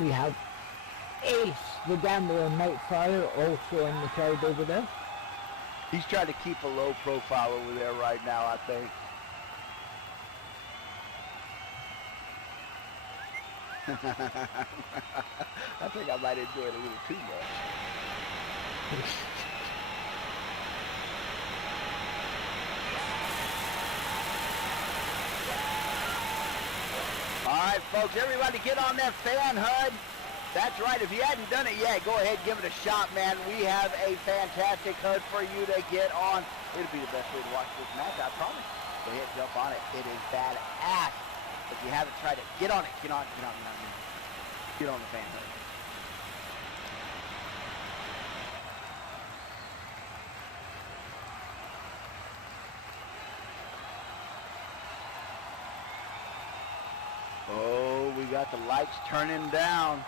We have Ace, the gambler Nightfire, also in the crowd over there. He's trying to keep a low profile over there right now, I think. I think I might enjoy it a little too much. All right, folks, everybody get on that fan HUD. That's right. If you hadn't done it yet, go ahead and give it a shot, man. We have a fantastic HUD for you to get on. It'll be the best way to watch this match, I promise. Go ahead, jump on it. It is badass. If you haven't tried it, get on it. Get on the fan HUD. Oh, we got the lights turning down.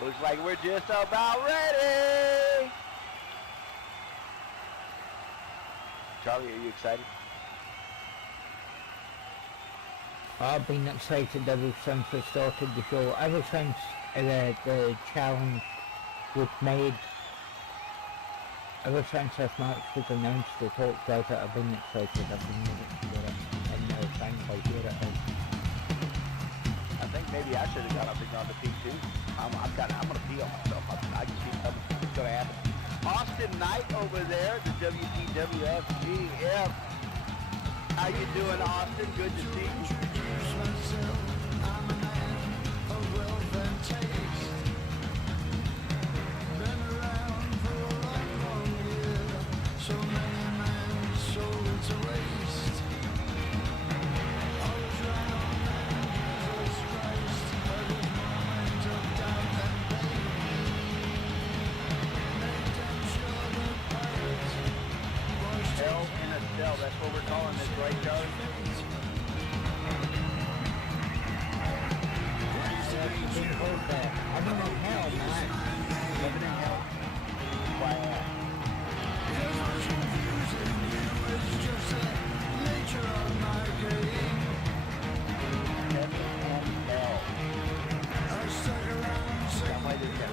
Looks like we're just about ready. Charlie, are you excited? I've been excited ever since we started the show, ever since the challenge was made, ever since this match was announced, they talked about it, I've been excited, I've been waiting to get it, and now thankfully here it is. I think maybe I should have got up and gone to pee too. I'm gonna pee on myself. I can see something. It's gonna happen. Austin Knight over there, the WTWF GF. How you doing, Austin? Good to see you. Hell in a cell, that's what we're calling this, right, Charlie? Heaven and Hell, man. Living in hell. Wow. Heaven and hell. Can't play this yet.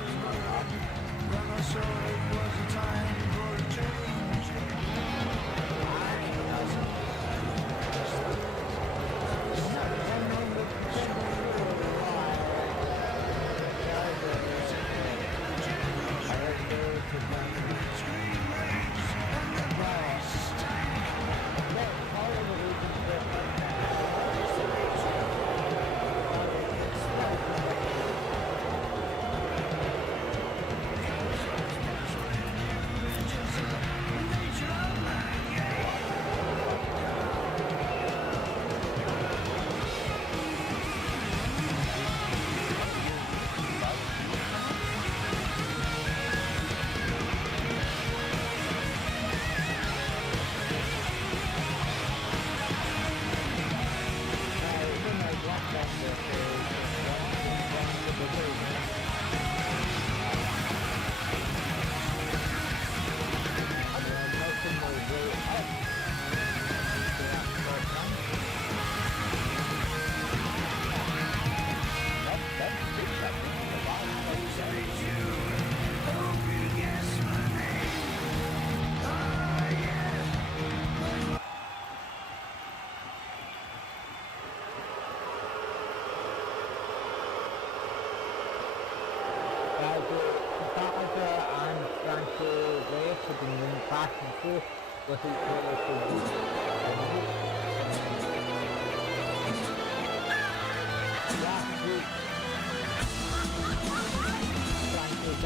have been going back and forth with each other for weeks.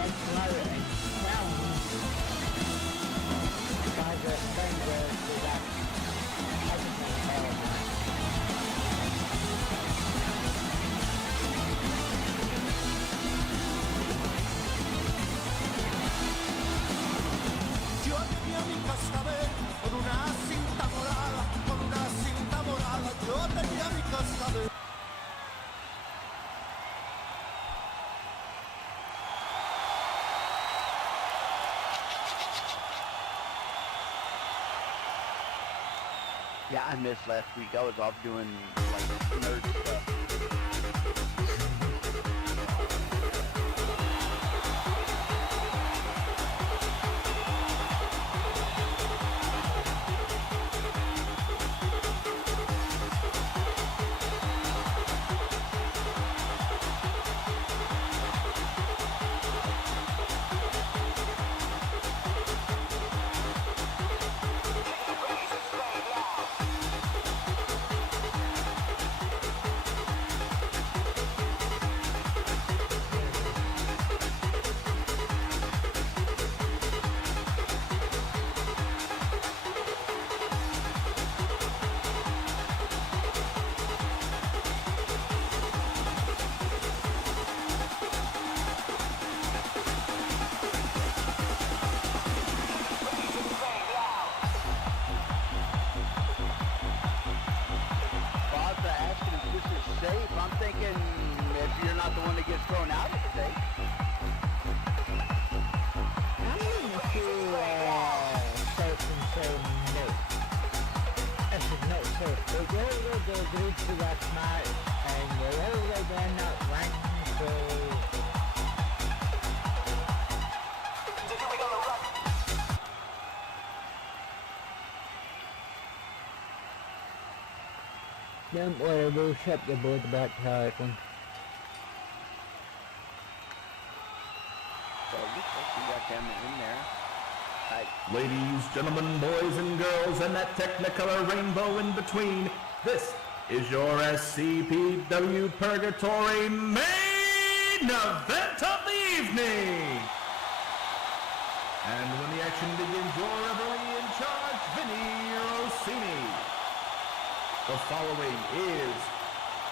and come out and challenge the guys that bring to that heaven and hell match. Yo te vi a mi cascabel con una cinta morada, yo te vi a mi cascabel. Yeah, I missed last week. I was off doing like nerd stuff. I'm thinking if you're not the one that gets thrown out, it's safe. I'm going to start and say no. This is not safe. But you already agreed to that match, and you're already in that rank, so... Don't worry, we'll ship your board back to Ireland. So it looks like we got them in there. Ladies, gentlemen, boys and girls, and that technicolor rainbow in between, this is your SCPW Purgatory main event of the evening! And when the action begins, your referee in charge, Vinny Rossini. The following is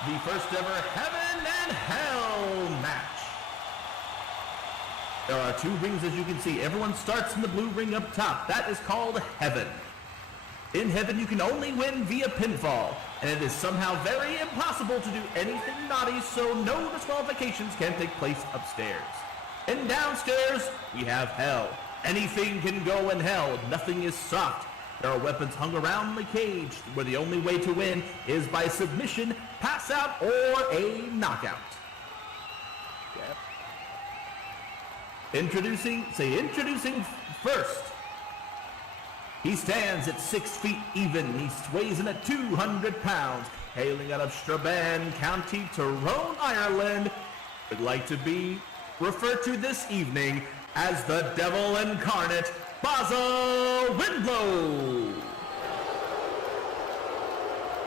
the first ever Heaven and Hell match. There are two rings, as you can see. Everyone starts in the blue ring up top. That is called Heaven. In Heaven, you can only win via pinfall, and it is somehow very impossible to do anything naughty, so no disqualifications can take place upstairs. And downstairs, we have Hell. Anything can go in Hell. Nothing is soft. There are weapons hung around the cage, where the only way to win is by submission, pass out, or a knockout. Yep. Introducing first. He stands at 6 feet even. He weighs in at 200 pounds. Hailing out of Strabane County, Tyrone, Ireland. Would like to be referred to this evening as the Devil Incarnate, Basil Windblow.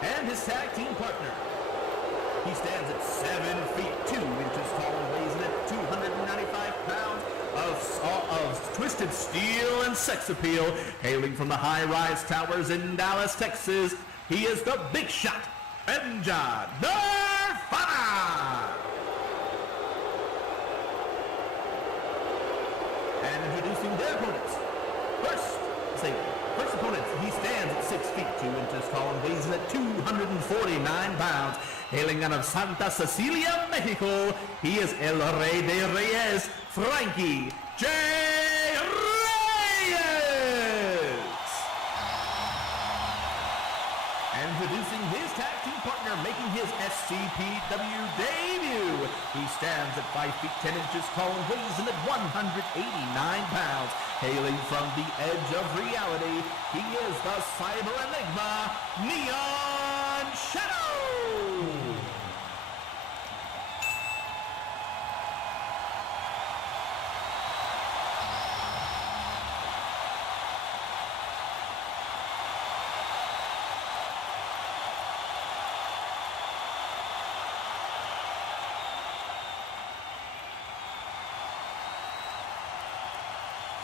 And his tag team partner. He stands at 7 feet 2 inches tall and weighs in at 295 pounds of twisted steel and sex appeal. Hailing from the high-rise towers in Dallas, Texas, he is the big shot, Benja Nirvana. And introducing their opponents. First opponent, he stands at 6 feet 2 inches tall and weighs in at 249 pounds. Hailing out of Santa Cecilia, Mexico, he is El Rey de Reyes, Frankie J. Reyes. And introducing his tag team partner, making his SCPW debut. He stands at 5 feet 10 inches tall and weighs in at 189 pounds. Hailing from the edge of reality, he is the Cyber Enigma, Neon Shadow!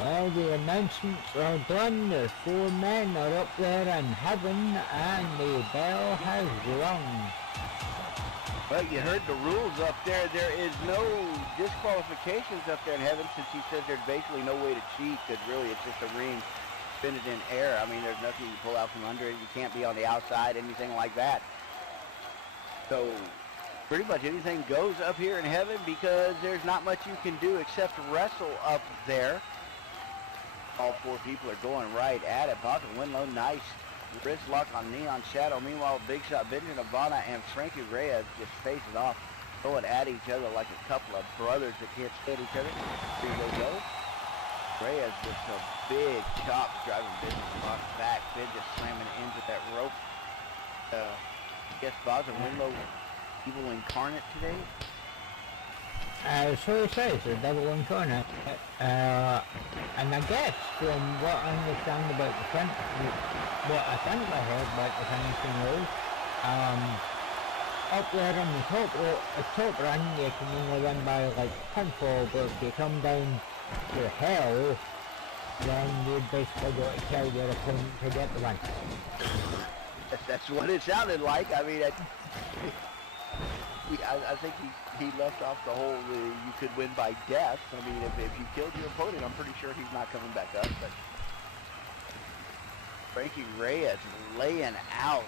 Well, the announcements are done. The 4 men are up there in heaven, and the bell has rung. Well, you heard the rules up there. There is no disqualifications up there in heaven, since he says there's basically no way to cheat, because really it's just a ring suspended in air. I mean, there's nothing you can pull out from under it. You can't be on the outside, anything like that. So pretty much anything goes up here in heaven, because there's not much you can do except wrestle up there. All 4 people are going right at it. Baca Winlow, nice wrist lock on Neon Shadow. Meanwhile, Big Shot, Benjamin Ivana, and Frankie Reyes just facing off, going at each other like a couple of brothers that can't stand each other. Here they go. Reyes with a big chop, driving Benjamin Ivana back. Ben just slamming into that rope. Guess Baca Winlow, evil incarnate today. So it says, the devil incarnate. And I guess from what I understand about the French, what I think I heard about the finishing rules, up there on the top run, you can only win by like pinfall, but if you come down to hell, then you basically got to kill your opponent to get the win. That's what it sounded like. I mean, I think he left off the whole you could win by death. I mean, if you killed your opponent, I'm pretty sure he's not coming back up. But Frankie Reyes laying out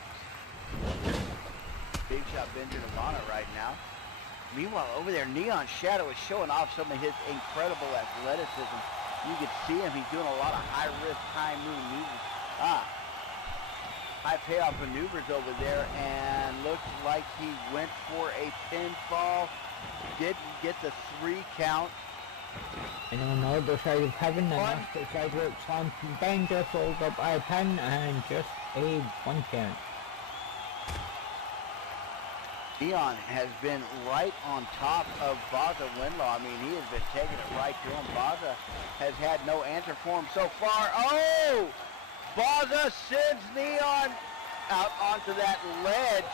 Big Shot Benjamin Ivana right now. Meanwhile, over there, Neon Shadow is showing off some of his incredible athleticism. You can see him. He's doing a lot of high-risk, high-move moves. High payoff maneuvers over there, and looks like he went for a pinfall. Didn't get the 3 count. And on the other side of heaven, the master sidewalk slam from Danger, followed up by a pin, and just a 1 count. Neon has been right on top of Baca Winlow. I mean, he has been taking it right to him. Baca has had no answer for him so far. Oh! Baca sends Neon out onto that ledge.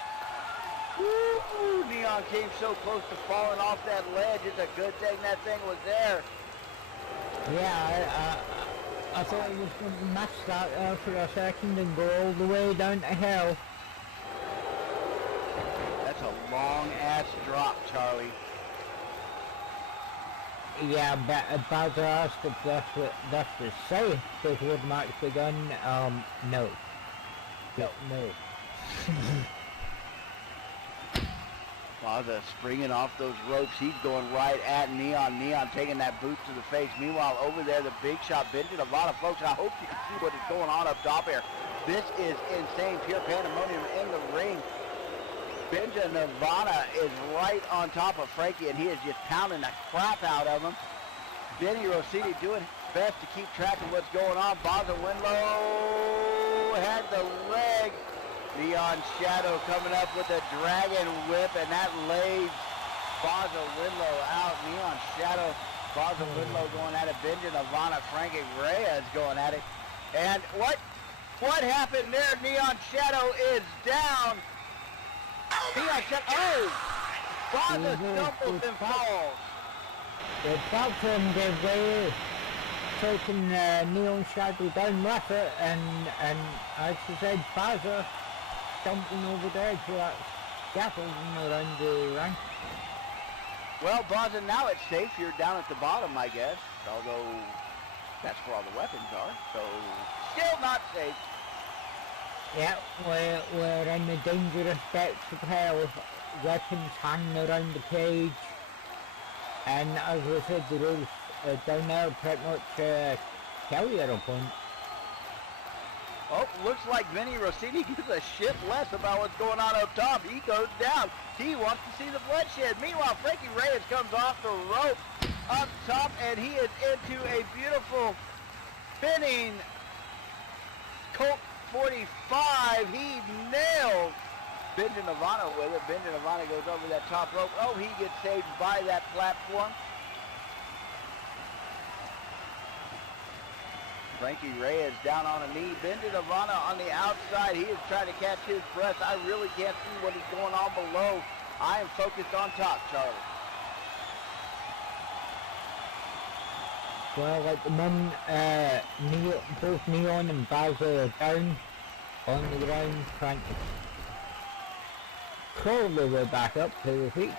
Woo! Neon came so close to falling off that ledge. It's a good thing that thing was there. Yeah, I thought he was going to match that for a second and go all the way down to hell. That's a long-ass drop, Charlie. Yeah, but Baca asked if this was safe before the match begun. No. No. Baca springing off those ropes. He's going right at Neon. Neon taking that boot to the face. Meanwhile, over there, the Big Shot Benjamin Ivana, folks. I hope you can see what is going on up top here. This is insane. Pure pandemonium in the ring. Benjamin Ivana is right on top of Frankie, and he is just pounding the crap out of him. Benny Rossini doing his best to keep track of what's going on. Baca Winlow had the leg. Neon Shadow coming up with a dragon whip, and that lays Baca Winlow out. Neon Shadow, Baca Winlow going at it. Benjamin Ivana, Frankie Reyes going at it. And what happened there? Neon Shadow is down. Neon Shadow, Baca stumbles and falls. The platform gave way, taking Neon Shadow down with it, and as I said, Baca jumping over there to that scaffolding around the ring. Well, Baca, now it's safe. You're down at the bottom, I guess. Although that's where all the weapons are, so still not safe. Yeah, we're in the dangerous depths of hell. Weapons hanging around the cage. And as we said, the rules down there pretty much kill your opponent. Oh, looks like Vinny Rossini gives a shit less about what's going on up top. He goes down. He wants to see the bloodshed. Meanwhile, Frankie Reyes comes off the rope up top, and he is into a beautiful spinning Colt 45. He nails Benjamin Ivana with it. Benjamin Ivana goes over that top rope. Oh, he gets saved by that platform. Frankie Reyes down on a knee. Benjamin Ivana on the outside. He is trying to catch his breath. I really can't see what is going on below. I am focused on top, Charlie. Well, at the moment, both Neon and Baza are down on the ground, trying to crawl their way back up to the feet.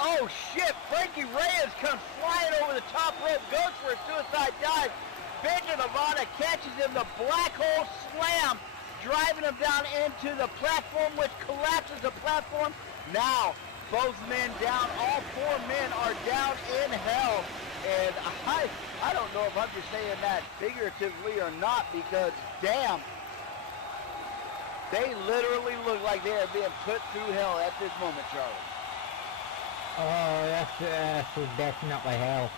Oh shit! Frankie Reyes comes flying over the top rope, goes for a suicide dive. Benjamin Nevada catches him, the black hole slam, driving him down into the platform, which collapses the platform. Now, both men down, all four men are down in hell. And I don't know if I'm just saying that figuratively or not, because damn, they literally look like they are being put through hell at this moment, Charlie. Oh, that's definitely hell.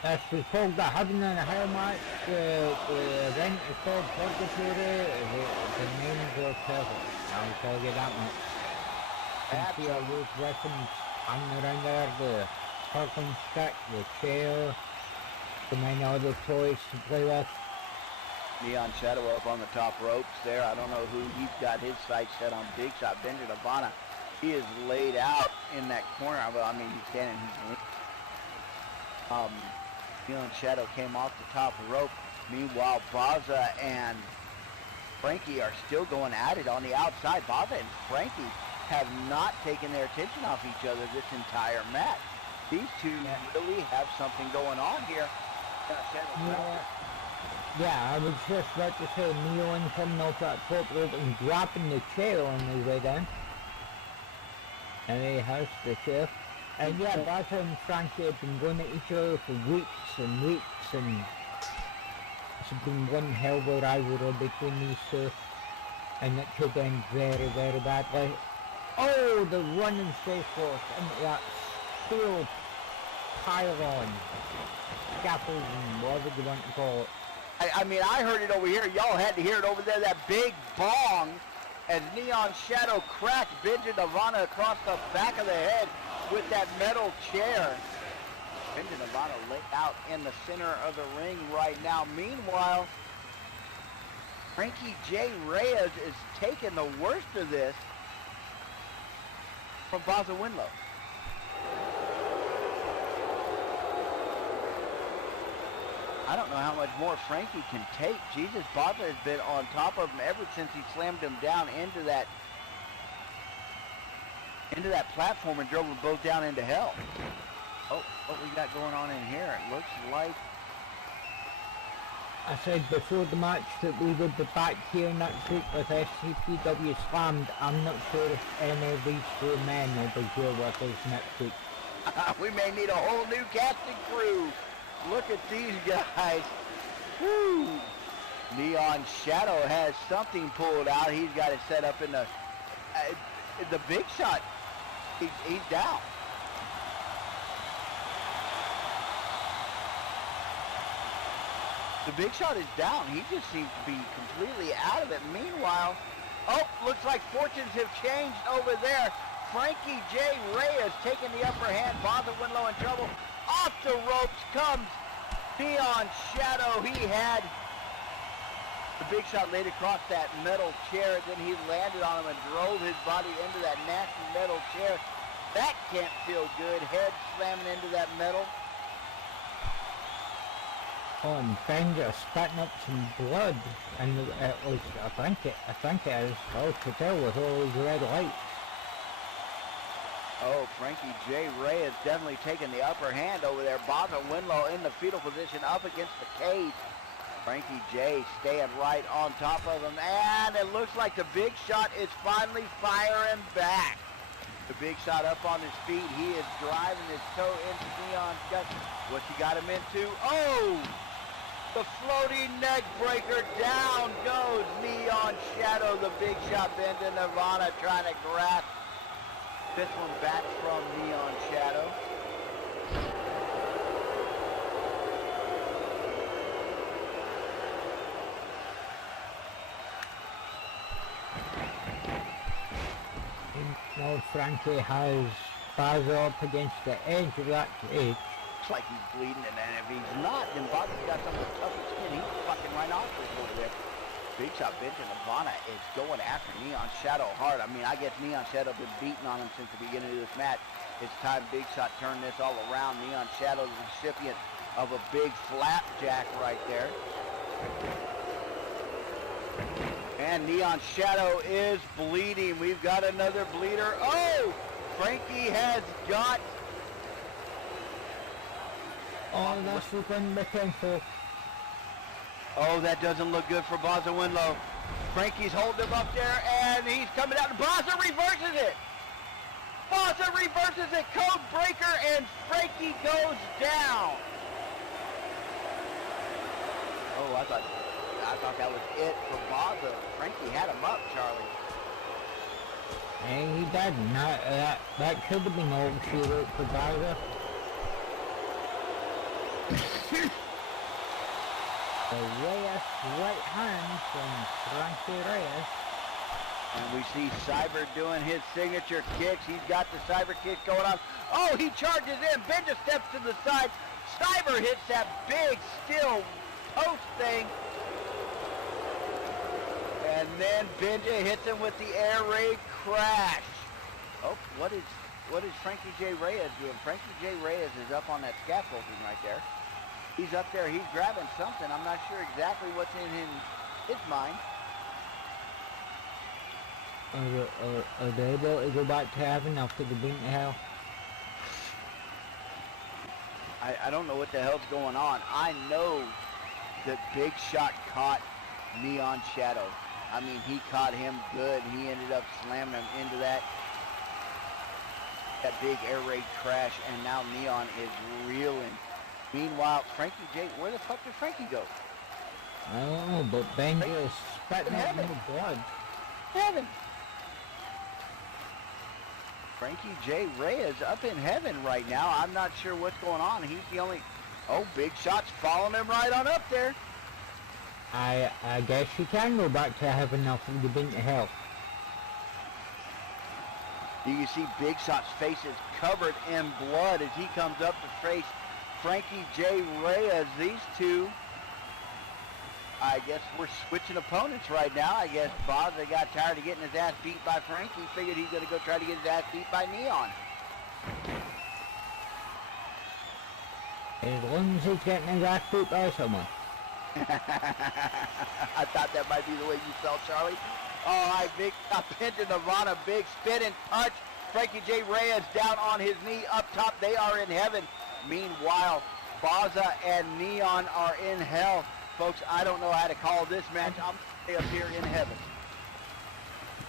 That's called the Heaven and Hell match. The event is called Purgatory. The names are perfect. I'll tell you that much. And see all those weapons hanging around there, the parking stick, the chair, the many other toys to play with. Neon Shadow up on the top ropes there. I don't know who he's got his sights set on. Big shot, Benjamin Ivana. He is laid out in that corner. Well, I mean, he's standing. Neon Shadow came off the top rope. Meanwhile, Baza and Frankie are still going at it on the outside. Baza and Frankie have not taken their attention off each other this entire match. These two really have something going on here. Yeah, I was just about to say Neon coming off that top rope and dropping the chair on his way down. And he has the chair. And yeah, Baza and Frankie have been going at each other for weeks and weeks, and it's been one hell of a rivalry between these two. And it could end very, very badly. Oh, the running face force into that steel pylon, scaffolding, whatever you want to call it. I mean, I heard it over here. Y'all had to hear it over there. That big bong as Neon Shadow cracked Benjamin Ivana across the back of the head with that metal chair. Benjamin Ivana laid out in the center of the ring right now. Meanwhile, Frankie J. Reyes is taking the worst of this from Baza Winlow. I don't know how much more Frankie can take. Jesus, Baza has been on top of him ever since he slammed him down into that platform and drove them both down into hell. Oh, what we got going on in here? It looks like... I said before the match that we would be back here next week with SCPW Slammed. I'm not sure if any of these four men will be here with us next week. We may need a whole new casting crew. Look at these guys. Woo! Neon Shadow has something pulled out. He's got it set up in the big shot. He's down. The big shot is down. He just seems to be completely out of it. Meanwhile, oh, looks like fortunes have changed over there. Frankie J. Reyes taking the upper hand. Baza Winlow in trouble. Off the ropes comes Neon Shadow. He had the big shot laid across that metal chair. Then he landed on him and drove his body into that nasty metal chair. That can't feel good. Head slamming into that metal. Oh, and Benja spitting up some blood, and it was, I think it is hard to tell with all these red lights. Oh, Frankie J. Reyes definitely taking the upper hand over there. Baza Winlow in the fetal position up against the cage. Frankie J. staying right on top of him, and it looks like the big shot is finally firing back. The big shot up on his feet. He is driving his toe into Neon's gut. What's he got him into? Oh! The floating neck breaker. Down goes Neon Shadow. The big shot bends in Nirvana trying to grasp this one back from Neon Shadow. Now Frankie has Baza up against the edge of that cage. Looks like he's bleeding, and then if he's not, then Baza's got some of the toughest skin. He's fucking rhinoceros over there. Big shot Benjamin Ivana is going after Neon Shadow hard. I mean, I guess Neon Shadow been beating on him since the beginning of this match. It's time Big Shot turned this all around. Neon Shadow, the recipient of a big flapjack right there. And Neon Shadow is bleeding. We've got another bleeder. Oh! Frankie has got... Oh, that's looking painful. Oh, that doesn't look good for Baza Winlow. Frankie's holding him up there, and he's coming out. Baza reverses it. Baza reverses it. Code breaker, and Frankie goes down. Oh, I thought that was it for Baza. Frankie had him up, Charlie. Hey, he didn't. That should have been all shooter for Baza. The Reyes right hand from Frankie Reyes. And we see Cyber doing his signature kicks. He's got the Cyber kick going on. Oh, he charges in. Benja steps to the side. Cyber hits that big steel post thing. And then Benja hits him with the air raid crash. Oh, what is Frankie J. Reyes doing? Frankie J. Reyes is up on that scaffolding right there. He's up there, he's grabbing something. I'm not sure exactly what's in his mind. Are they able to go back to heaven after the beaten hell? I don't know what the hell's going on. I know that Big Shot caught Neon Shadow. I mean, he caught him good. He ended up slamming him into that big air raid crash, and now Neon is reeling. Meanwhile, Frankie J, where the fuck did Frankie go? I don't know, but Benja is spitting out more blood. Heaven. Frankie J. Reyes up in heaven right now. I'm not sure what's going on. He's the only... Oh, Big Shot's following him right on up there. I guess you can go back to heaven after the beaten hell. You can see Big Shot's face is covered in blood as he comes up to face Frankie J. Reyes. These two, I guess we're switching opponents right now. I guess Baza got tired of getting his ass beat by Frankie. Figured he's going to go try to get his ass beat by Neon. As long as he's getting his ass beat by someone. I thought that might be the way you felt, Charlie. All right, Big Pinta Nirvana, big spin and punch. Frankie J. Reyes down on his knee up top. They are in heaven. Meanwhile, Baza and Neon are in hell. Folks, I don't know how to call this match. I'm up here in heaven.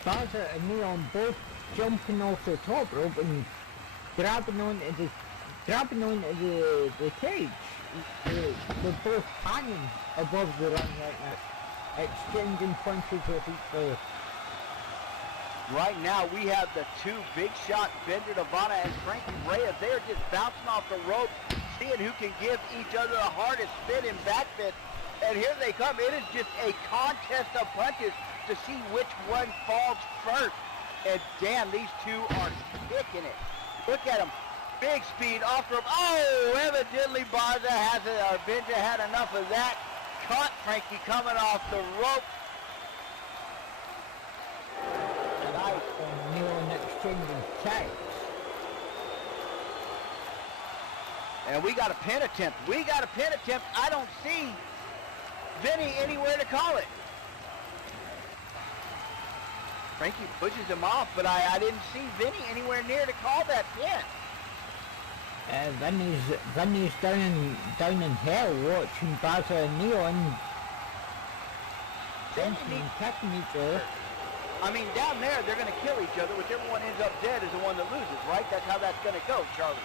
Baza and Neon both jumping off the top rope and grabbing onto the cage. They're both hanging above the ring right now, exchanging punches with each other. Right now, we have the two Big Shot, Bender Nirvana and Frankie Reyes. They're just bouncing off the rope, seeing who can give each other the hardest spin and back fist. And here they come. It is just a contest of punches to see which one falls first. And damn, these two are kicking it. Look at them. Big speed off the rope. Oh, evidently Baza has it. Benja had enough of that. Caught Frankie coming off the rope. Nice and Neon exchanging kicks. And we got a pin attempt. I don't see Vinny anywhere to call it. Frankie pushes him off, but I didn't see Vinny anywhere near to call that pin. Vinny's down in hell watching Baza and Neon dancing and kicking each other. I mean, down there, they're going to kill each other. Whichever one ends up dead is the one that loses, right? That's how that's going to go, Charlie.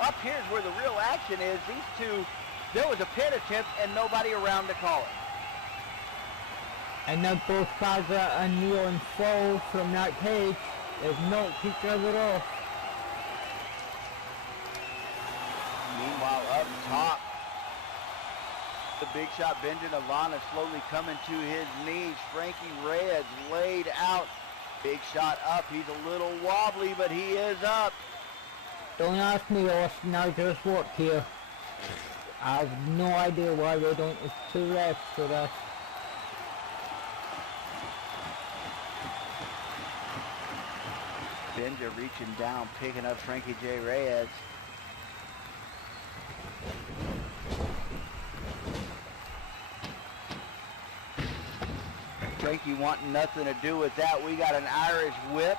Up here's where the real action is. These two, there was a pin attempt and nobody around to call it. And now both Baza and Neon fall from that cage. They've knocked each other off. Meanwhile, up top, the Big Shot Benja Nirvana slowly coming to his knees. Frankie Reyes laid out. Big Shot up. He's a little wobbly, but he is up. Don't ask me, Austin. I just work here. I have no idea why they don't have two refs for this. Benja reaching down, picking up Frankie J. Reyes. Frankie wanting nothing to do with that. We got an Irish whip.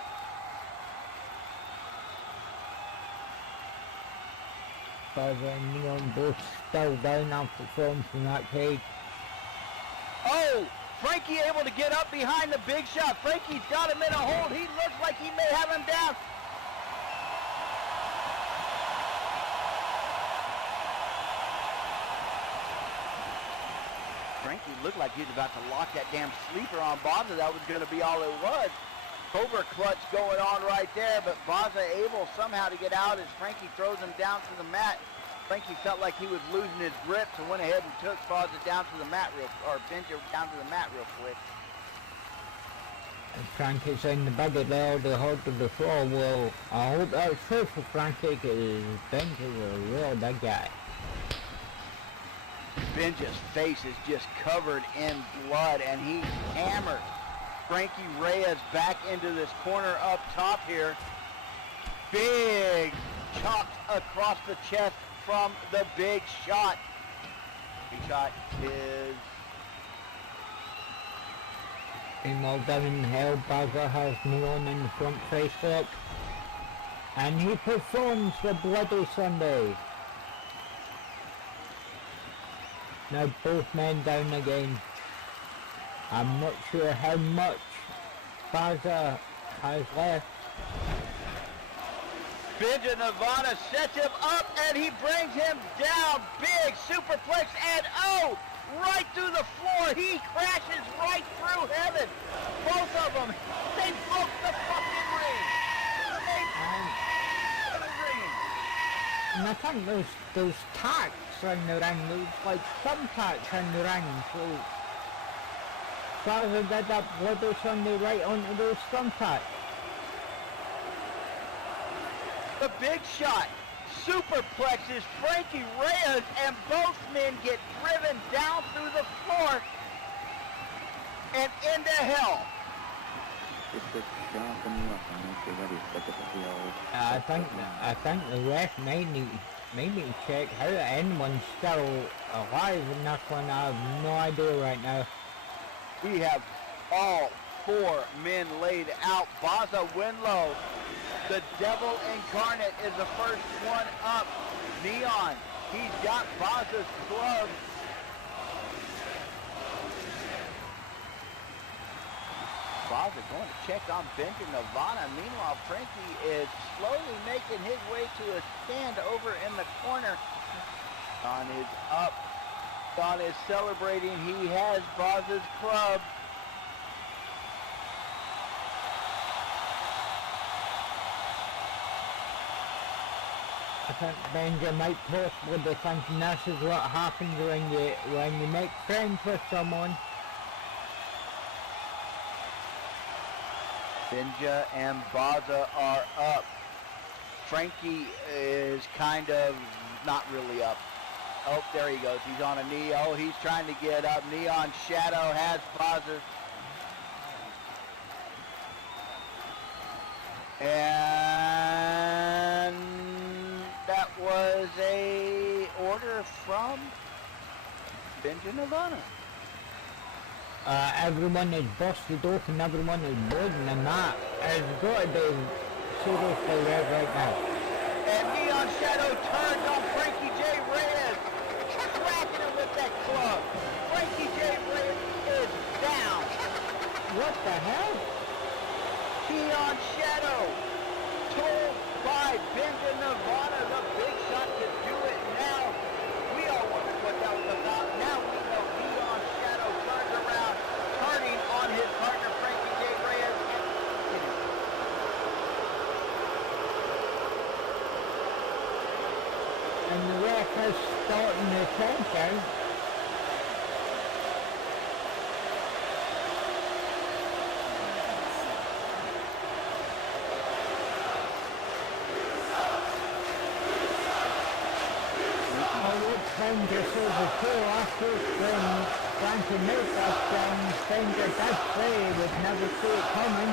Baza and Neon both still down after forms from that cage. Oh, Frankie able to get up behind the big shot. Frankie's got him in a hold. He looks like he may have him down. Frankie looked like he was about to lock that damn sleeper on Baza. That was going to be all it was. Cobra clutch going on right there, but Baza able somehow to get out as Frankie throws him down to the mat. Frankie felt like he was losing his grip, so went ahead and took Baza down to the mat or Benja down to the mat real quick. And Frankie's in the bugger there, the hold of the floor. Well, I hope that's true for Frankie, because Benja's a real big guy. Benja's face is just covered in blood, and he hammered Frankie Reyes back into this corner up top here. Big chops across the chest from the big shot. Big shot is... Meanwhile, down in hell, Baza has Neon in the front face up. And he performs the Bloody Sunday. Now both men down again. I'm not sure how much Baza has left. Benja Nirvana sets him up and he brings him down. Big superplex and oh, right through the floor. He crashes right through heaven. Both of them, they broke the fucking ring. They broke the ring. And I think there's tacks in the ring. There's like some tacks in the ring. So Baza did that Bloody Sunday right onto those thumbtacks. The big shot superplexes Frankie Reyes and both men get driven down through the floor and into hell. I think the ref may need to check how anyone's still alive in this one. I have no idea right now. We have all four men laid out. Baza Winlow, the devil incarnate, is the first one up. Neon, he's got Baza's glove. Baza going to check on Benja Nirvana. Meanwhile, Frankie is slowly making his way to a stand over in the corner. Don is up. Don is celebrating. He has Baza's club. I think Benja might possibly be thinking this is what happens when you make friends with someone. Benja and Baza are up. Frankie is kind of not really up. Oh, there he goes. He's on a knee. Oh, he's trying to get up. Neon Shadow has Baza. And that was a order from Benja Nirvana. Everyone is busted open, everyone is bleeding, and that has got to be seriously red right now. And Neon Shadow turns on Frankie J. Reyes, cracking him with that club. Frankie J. Reyes is down. What the hell? Neon Shadow, told by Benja Nirvana, the big shot to do it now. We all wondered what that was about. Now we know Neon Shadow turns around, turning on his partner Frankie J. Reyes. And the ref is starting the countdown. Benja says the two after when Frankie made that Benja did say he would never see it coming.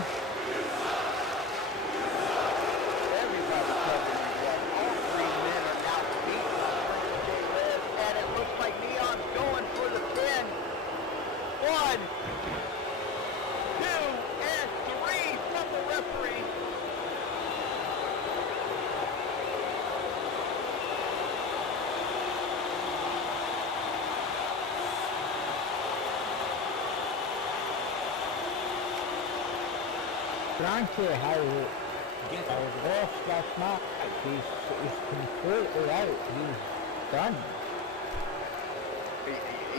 1, 2, and 3 from the referee. Frankie has lost this match. He's completely out. He's done.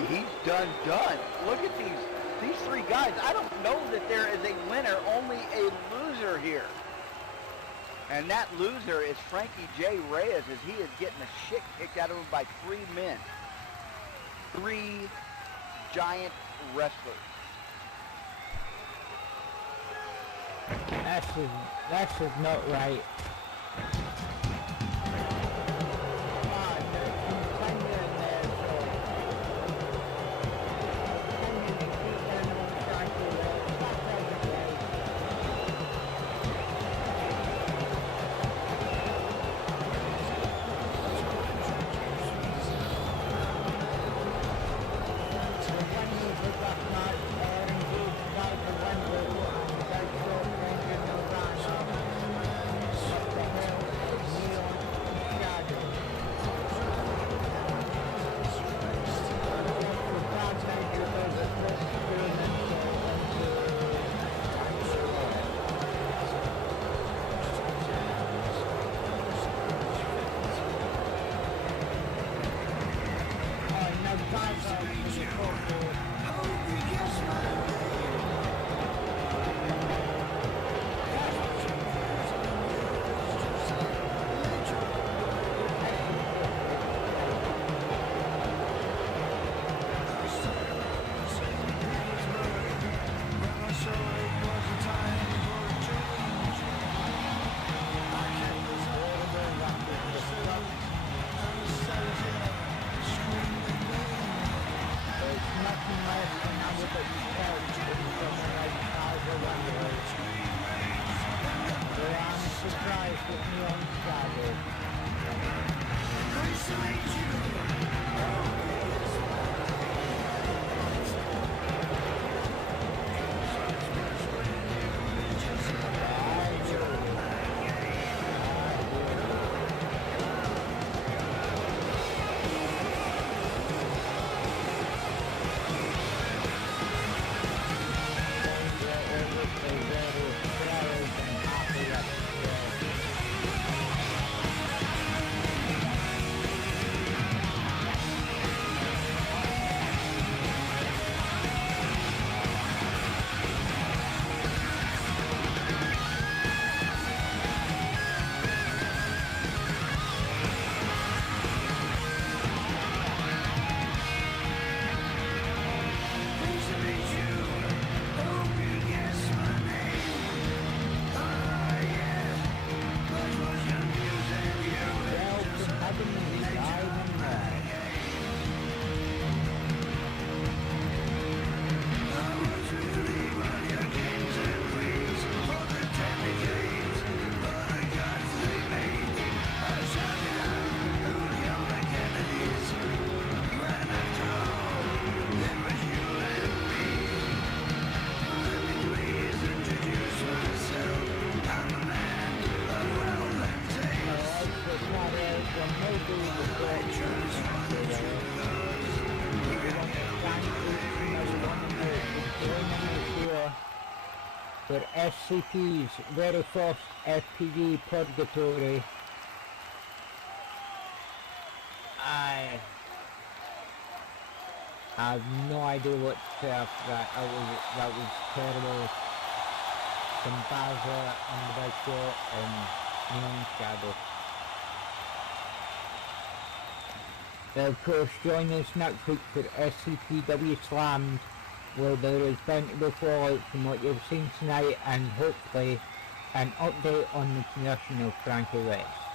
He's done. Look at these three guys. I don't know that there is a winner, only a loser here. And that loser is Frankie J. Reyes, as he is getting the shit kicked out of him by 3 men. 3 giant wrestlers. This is not right. For SCP's very first FPV Purgatory. I have no idea what to say after that. That was terrible. Some Baza on the big show and Neon Shadow. Of course, join us next week for SCPW Slammed, where there is bound to be fallout from what you've seen tonight, and hopefully an update on the condition of Frankie Reyes.